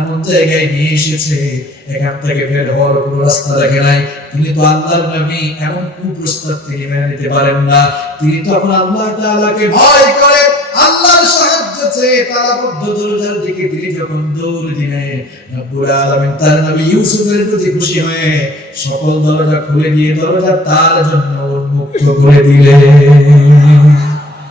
এমন জায়গায় নিয়ে এসেছে, এখান থেকে বের হওয়ার কোনো রাস্তা দেখে নাই। তিনি তো আল্লাহর নবী, এমন কুপ্রস্তাব তিনি মেনে নিতে পারেন না। তিনি তখন আল্লাহ তাআলাকে ভয় করে আল্লাহর সাহায্য চেয়ে তালাবদ্ধ দরজার দিকে তিনি যখন দৌড় দিলেন, রব্বুল আলামিন তার নবী ইউসুফের প্রতি খুশি হয়ে সকল দরজা খুলে দিয়ে দরজা তার জন্য উন্মুক্ত করে দিলেন।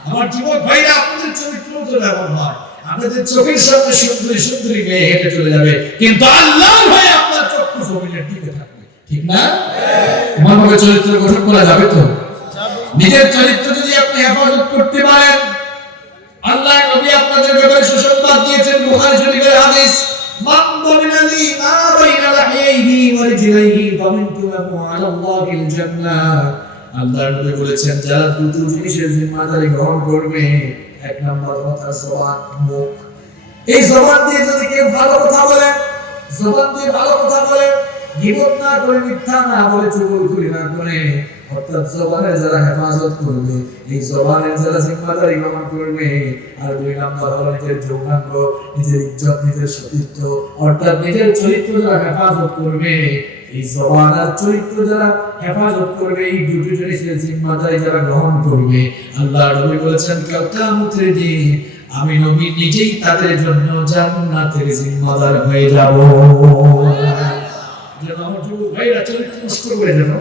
আমার যুবক ভাইরা, আপনাদের চরিত্র তো এমন হয়, আপনাদের চোখের সামনে সুন্দরী সুন্দরী মেয়ে হেঁটে চলে যাবে, কিন্তু আল্লাহর ভয়ে আপনার চক্ষু জমিনের দিকে থাকবে, ঠিক না? এমন ভাবে চরিত্র গঠন করা যাবে তো? নিজের চরিত্র যদি আপনি হেফাজত করতে পারেন, আল্লাহর নবী আপনাদের ব্যাপারে সুসংবাদ দিয়েছেন, বুখারী শরীফের হাদিস, মান দামিনালি মা বাইনা লাহিহি ওয়া রিজলাইহি দামিনতু লাহু আলাল্লাহিল জান্নাহ। আল্লাহর নবী বলেছেন, যারা দুটো জিনিসের জিম্মাদারি গ্রহণ করবে, এক নাম্বার কথা জবান, মুখ। এই জবান দিয়ে যদি কেউ ভালো কথা বলে, জবান দিয়ে ভালো কথা বলে, গীবত না করে, মিথ্যা না বলে, চুগলখড়ি না করে, অর্থাৎ জবানের যারা হেফাজত করবে, এই জবানের যারা জিম্মাদারি গ্রহণ করবে, আর দুই নাম্বার হলো নিজের যৌনাঙ্গ, নিজের ইজ্জত, নিজের সতীত্ব, অর্থাৎ নিজের চরিত্র যারা হেফাজত করবে, এই জবান আর চরিত্র যারা হেফাজত করবে, এই দুটো জিনিসের জিম্মাদারি যারা গ্রহণ করবে, আল্লাহর নবী বলেছেন কিয়ামতের দিন আমি নবী নিজেই তাদের জন্য জান্নাতের জিম্মাদার হয়ে যাব। যেন আমার যুবক ভাইরা চরিত্র নষ্ট করে যেন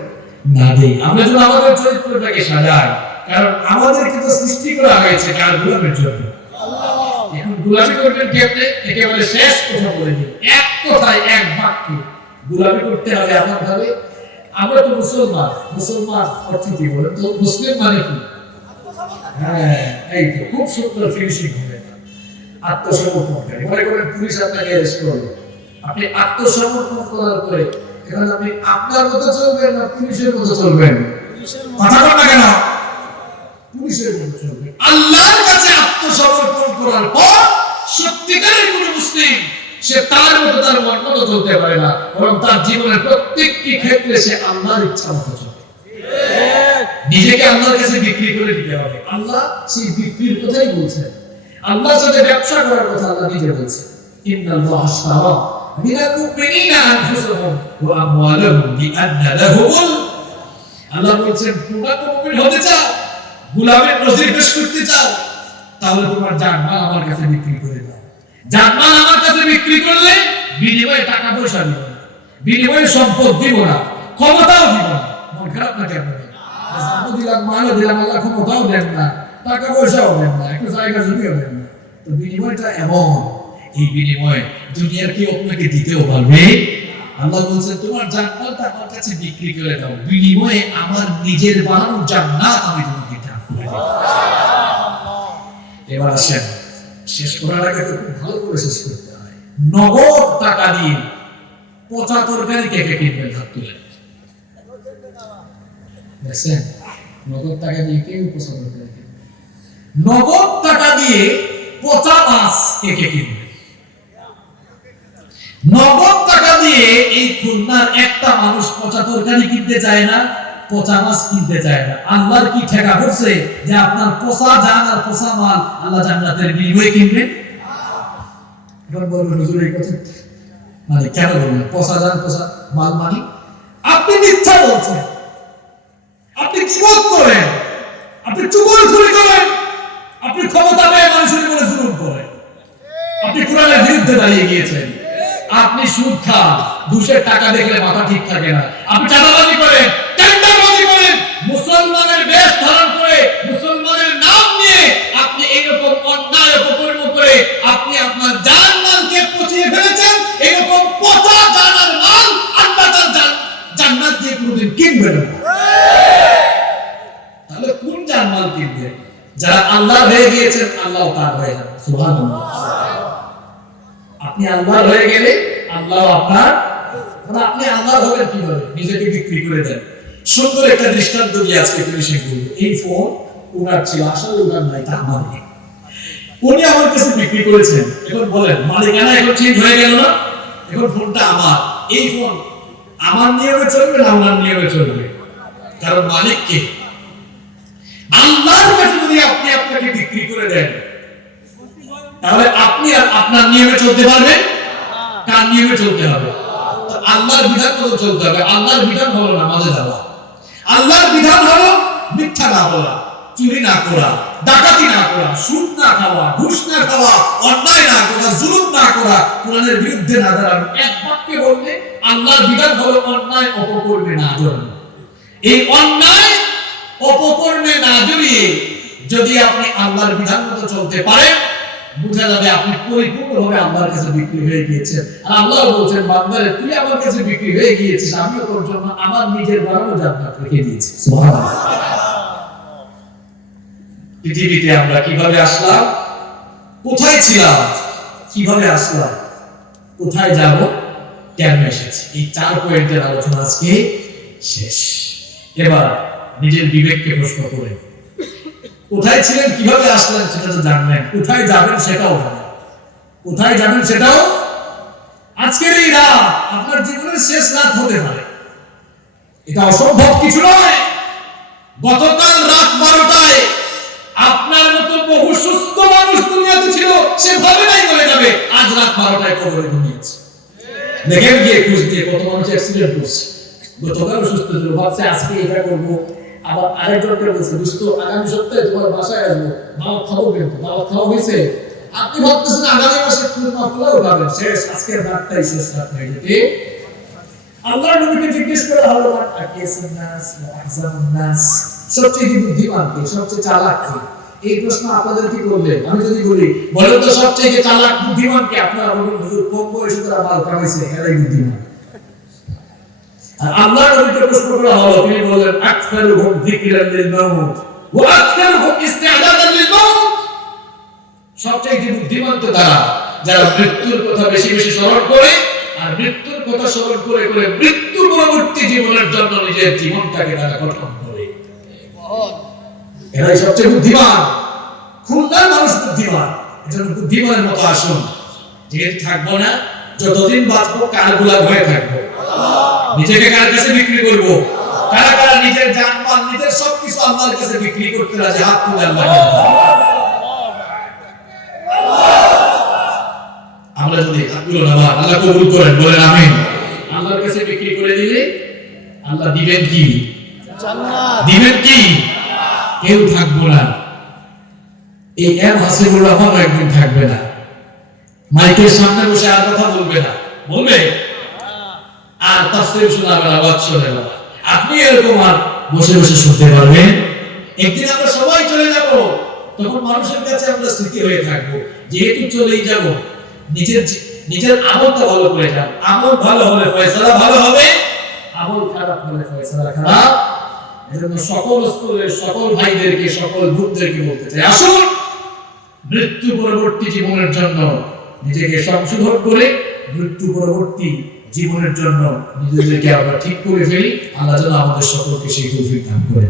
না দেই, আমরা যেন আমাদের চরিত্রটাকে সাজাই, কারণ আমাদেরকে তো সৃষ্টি করা হয়েছে কার গোলামের জন্য। এখন গোলামি করবেন কি? আপনি একেবারে শেষ কথা বলে দিন, এক কথায় এক বাক্যে গোলামি করতে হবে এমন ভাবে। আমরা তো মুসলমান, মুসলমান অর্থ কি বলেন তো? মুসলিম মানে কি? হ্যাঁ, এই তো খুব সুন্দর ফিনিশিং হবে। আত্মসমর্পণকারী, মনে করেন পুলিশ আপনাকে অ্যারেস্ট করলো, আপনি আত্মসমর্পণ করার পরে এখন আপনি আপনার মতো চলবেন না পুলিশের মতো চলবেন? কথা বল না কেন? পুলিশের মতো চলবেন। আল্লাহর কাছে আত্মসমর্পণ করার পর সত্যিকারের কোন মুসলিম সে তার মতো তার মন মতো চলতে পারে না, বরং তার জীবনের প্রত্যেকটি ক্ষেত্রে সে আল্লাহর ইচ্ছা মতো চলে। নিজেকে আল্লাহর কাছে বিক্রি করে দিতে হবে। আল্লাহ সেই বিক্রির কথাই বলছেন, আল্লাহর সাথে ব্যবসা করার কথা আল্লাহ নিজে বলছেন, ইন্নাল্লাহ আশতারা মিনাল মুমিনিনা আনফুসাহুম ওয়া আমওয়ালাহুম বিআন্না লাহুমুল। আল্লাহ বলছেন, পূর্ণাঙ্গ মুমিন হতে চাও, গোলামের নজির পেশ করতে চাও, তাহলে তোমার জানমাল আমার কাছে বিক্রি করে দাও। জানমাল আমার কাছে বিক্রি করলে বিনিময়ে টাকা পয়সা দিব না, বিনিময়ে সম্পদ দিব না, ক্ষমতাও দিব না। মন খারাপ না কেন? জানমাল দিলাম, মালও দিলাম, আল্লাহ ক্ষমতাও দেন না, টাকা পয়সাও দেন না, একটু জায়গা জমিও দেন না। তো বিনিময়টা এমন, এই বিনিময়ে দুনিয়ার কেউ আপনাকে দিতেও পারবে। আল্লাহ বলছেন, তোমার জান্নাতটা আমার কাছে বিক্রি করে দাও, বিনিময়ে আমার নিজের বানানো জান্নাত আমি তোমাকে দান করে দেব। এবার আসেন, শেষ করার আগে তো খুব ভালো করে শেষ করতে হয়। নগদ টাকা দিয়ে পচা তরকারি কে কে কিনবেন? হাত তুলে দেখছেন? নগদ টাকা দিয়ে কেউ পচা তরকারি কিনবে? নগদ টাকা দিয়ে পচা মাছ কে কে কিনবে? নগদ টাকা দিয়ে এই খুলনার একটা মানুষ পচা তরকারি কিনতে চায় না, পচা মাছ কিনতে চায় না। আল্লাহর কি ঠেকা করছে যে আপনার পচা জান আর পচা মাল আল্লাহ জান্নাতের বিনিময়ে কিনবেন? এখন বলবেন হুজুর এই কথা মানে কেন বলবেন? পচা জান পচা মাল মানে আপনি মিথ্যা বলছেন, আপনি কিবত করেন, আপনি চুগল বিরুদ্ধে দাঁড়িয়ে গিয়েছেন। আপনি সুদ খান, ঘুষের টাকা দেখলে মাথা ঠিক থাকে না, আপনি চাঁদাবাজি করেন, টেন্ডারবাজি করেন, মুসলমানের বেশ ধারণ করে, মুসলমানের নাম নিয়ে আপনি এইরকম অন্যায় অপকর্ম করে আপনি আপনার জানমালকে পচিয়ে ফেলেছেন। এরকম পচা জানার মাল আল্লাহ তার জান্নাত দিয়ে কোনোদিন কিনবেন না। তাহলে কোন জানমাল কিনবেন? যারা আল্লাহ হয়ে গিয়েছেন, আল্লাহ তার হয়ে যাবে। সুবহানাল্লাহ। আপনি আল্লাহ হয়ে গেলে আল্লাহ আপনার, মানে আপনি আল্লাহ হবেন কিভাবে? নিজেকে বিক্রি করে দেন। সুন্দর একটা দৃষ্টান্ত দিয়ে আজকে ফিনিশিং করব। এই ফোন ওনার ছিল, আসলে ওনার নাই, তা আমার নেই। উনি আমার কাছে বিক্রি করেছেন। এখন বলেন, মালিকানা এখন চেঞ্জ হয়ে গেল না? এখন ফোনটা আমার। এই ফোন আমার নিয়মে চলবে না ওনার নিয়মে চলবে? কারণ মালিক কে? আল্লাহর কাছে যদি আপনি আপনাকে বিক্রি করে দেন, তাহলে আপনি আর আপনার নিয়মে চলতে পারবেন? কার নিয়মে চলতে হবে? আল্লাহর বিধান মতো চলতে হবে। আল্লাহর বিধান হলো নামাজে যাওয়া, আল্লাহর বিধান হলো মিথ্যা না বলা, চুরি না করা, ডাকাতি না করা, সুদ না খাওয়া, ঘুষ না খাওয়া, অন্যায় না করা, জুলুম না করা, কোরআনের বিরুদ্ধে না দাঁড়ানো। এক বাক্যে বললে আল্লাহর বিধান হলো অন্যায় অপকর্মে না জড়ানো। এই অন্যায় অপকর্মে না জড়িয়ে যদি আপনি আল্লাহর বিধান মতো চলতে পারেন, বুঝা যাবে আপনি পরিপূর্ণভাবে আল্লাহর কাছে বিক্রি হয়ে গিয়েছেন। আর আল্লাহ বলছেন, বান্দারে তুই আমার কাছে বিক্রি হয়ে গিয়েছিস, আমিও তোর জন্য আমার নিজের বানানো জান্নাত রেখে দিয়েছি। সুবহানাল্লাহ। পৃথিবীতে আমরা কিভাবে আসলাম, কোথায় ছিলাম, কিভাবে আসলাম, কোথায় যাব, কেন এসেছি, এই 4 পয়েন্টের আলোচনা আজকে শেষ। এবার নিজের বিবেককে প্রশ্ন করেন, কোথায় ছিলেন, কিভাবে আসলেন সেটা তো জানলেন, কোথায় যাবেন সেটাও জানেন। কোথায় যাবেন সেটাও, আজকের এই রাত আপনার জীবনের শেষ রাত হতে পারে, এটা অসম্ভব কিছু নয়। গতকাল রাত 12টায় আপনার মতো বহু সুস্থ মানুষ দুনিয়াতে ছিল, সে ভাবে নাই বলে যাবে আজ রাত 12টায় কবরে ঘুমিয়েছে। দেখেন গিয়ে খোঁজ দিয়ে কত মানুষ অ্যাক্সিডেন্ট করছে। গতকাল সুস্থ ছিল, ভাবছে আজকে এটা করবো, আবার আরেকজনকে বলছে দোস্ত আগামী সপ্তাহে তোমার বাসায় আসবো, দাওয়াত খাবো, কিন্তু দাওয়াত খাওয়া হয়েছে। আপনি ভাবতেছেন আগামী মাসে খুলনা খোলা উঠাবেন, শেষ, আজকের রাতটাই শেষ রাত হয়ে যেতে। আল্লাহর নবীকে জিজ্ঞেস করা হলো, আকিয়াসুন নাস ওয়া আহজানুন নাস, সবচেয়ে বুদ্ধিমান কে, সবচেয়ে চালাক কে? এই প্রশ্ন আপনাদের কি করলে, আমি যদি বলি বলেন তো সবচেয়ে চালাক বুদ্ধিমান কে, আপনারা বলুন হুজুর কম বয়সে তারা মাল কামাইছে, এরাই বুদ্ধিমান। আর আল্লাহর নবীকে প্রশ্ন করা হলো, তিনি বললেন আকসারুহুম যিকরান লিল মাউত ওয়া আকসারুহুম ইস্তিআদাদান লিল মাউত, সবচেয়ে বুদ্ধিমান তো তারা যারা মৃত্যুর কথা বেশি বেশি স্মরণ করে, আর মৃত্যুর কথা স্মরণ করে করে মৃত্যু পরবর্তী জীবনের জন্য নিজের জীবনটাকে তারা গঠন করে। এরাই সবচেয়ে বুদ্ধিমান। খুলনার মানুষ বুদ্ধিমান, এজন্য বুদ্ধিমানের মতো আসুন। যেহেতু থাকবো না, যতদিন বাঁচবো কার গোলাম হয়ে থাকবো, নিজেকে কার কাছে বিক্রি করবো? কারা কারা নিজের জানমাল, নিজের সবকিছু আল্লাহর কাছে বিক্রি করতে রাজি? হাত তুলে আল্লাহ। আমরা যদি হাতগুলো নামান, আল্লাহ কবুল করেন, বলেন আমিন। আল্লাহর কাছে বিক্রি করে দিলে আল্লাহ দিবেন কি? জান্নাত। দিবেন কি? কেউ থাকবো না। এই হাসিবুর রহমান একদিন থাকবে না, মাইকের সামনে বসে আর কথা বলবে না, বলবে আর তাফসীর শোনাবে না, ওয়াজ শোনাবে না। আপনি এরকম আর বসে বসে শুনতে পারবেন। একদিন আমরা সবাই চলে যাব, তখন মানুষের কাছে আমরা স্মৃতি হয়ে থাকবো। যেহেতু চলেই যাব, নিজের আমলটা ভালো করে যান। আমল ভালো হলে ফয়সালা ভালো হবে, আমল খারাপ হলে ফয়সালা খারাপ। এজন্য সকল স্তরের সকল ভাইদেরকে, সকল বোনদেরকে বলতে চাই, আসুন মৃত্যু পরবর্তী জীবনের জন্য নিজেকে সংশোধন করে মৃত্যু পরবর্তী জীবনের জন্য নিজেদেরকে আমরা ঠিক করে ফেলি। আল্লাহ যেন আমাদের সকলকে সেই তৌফিক দান করে।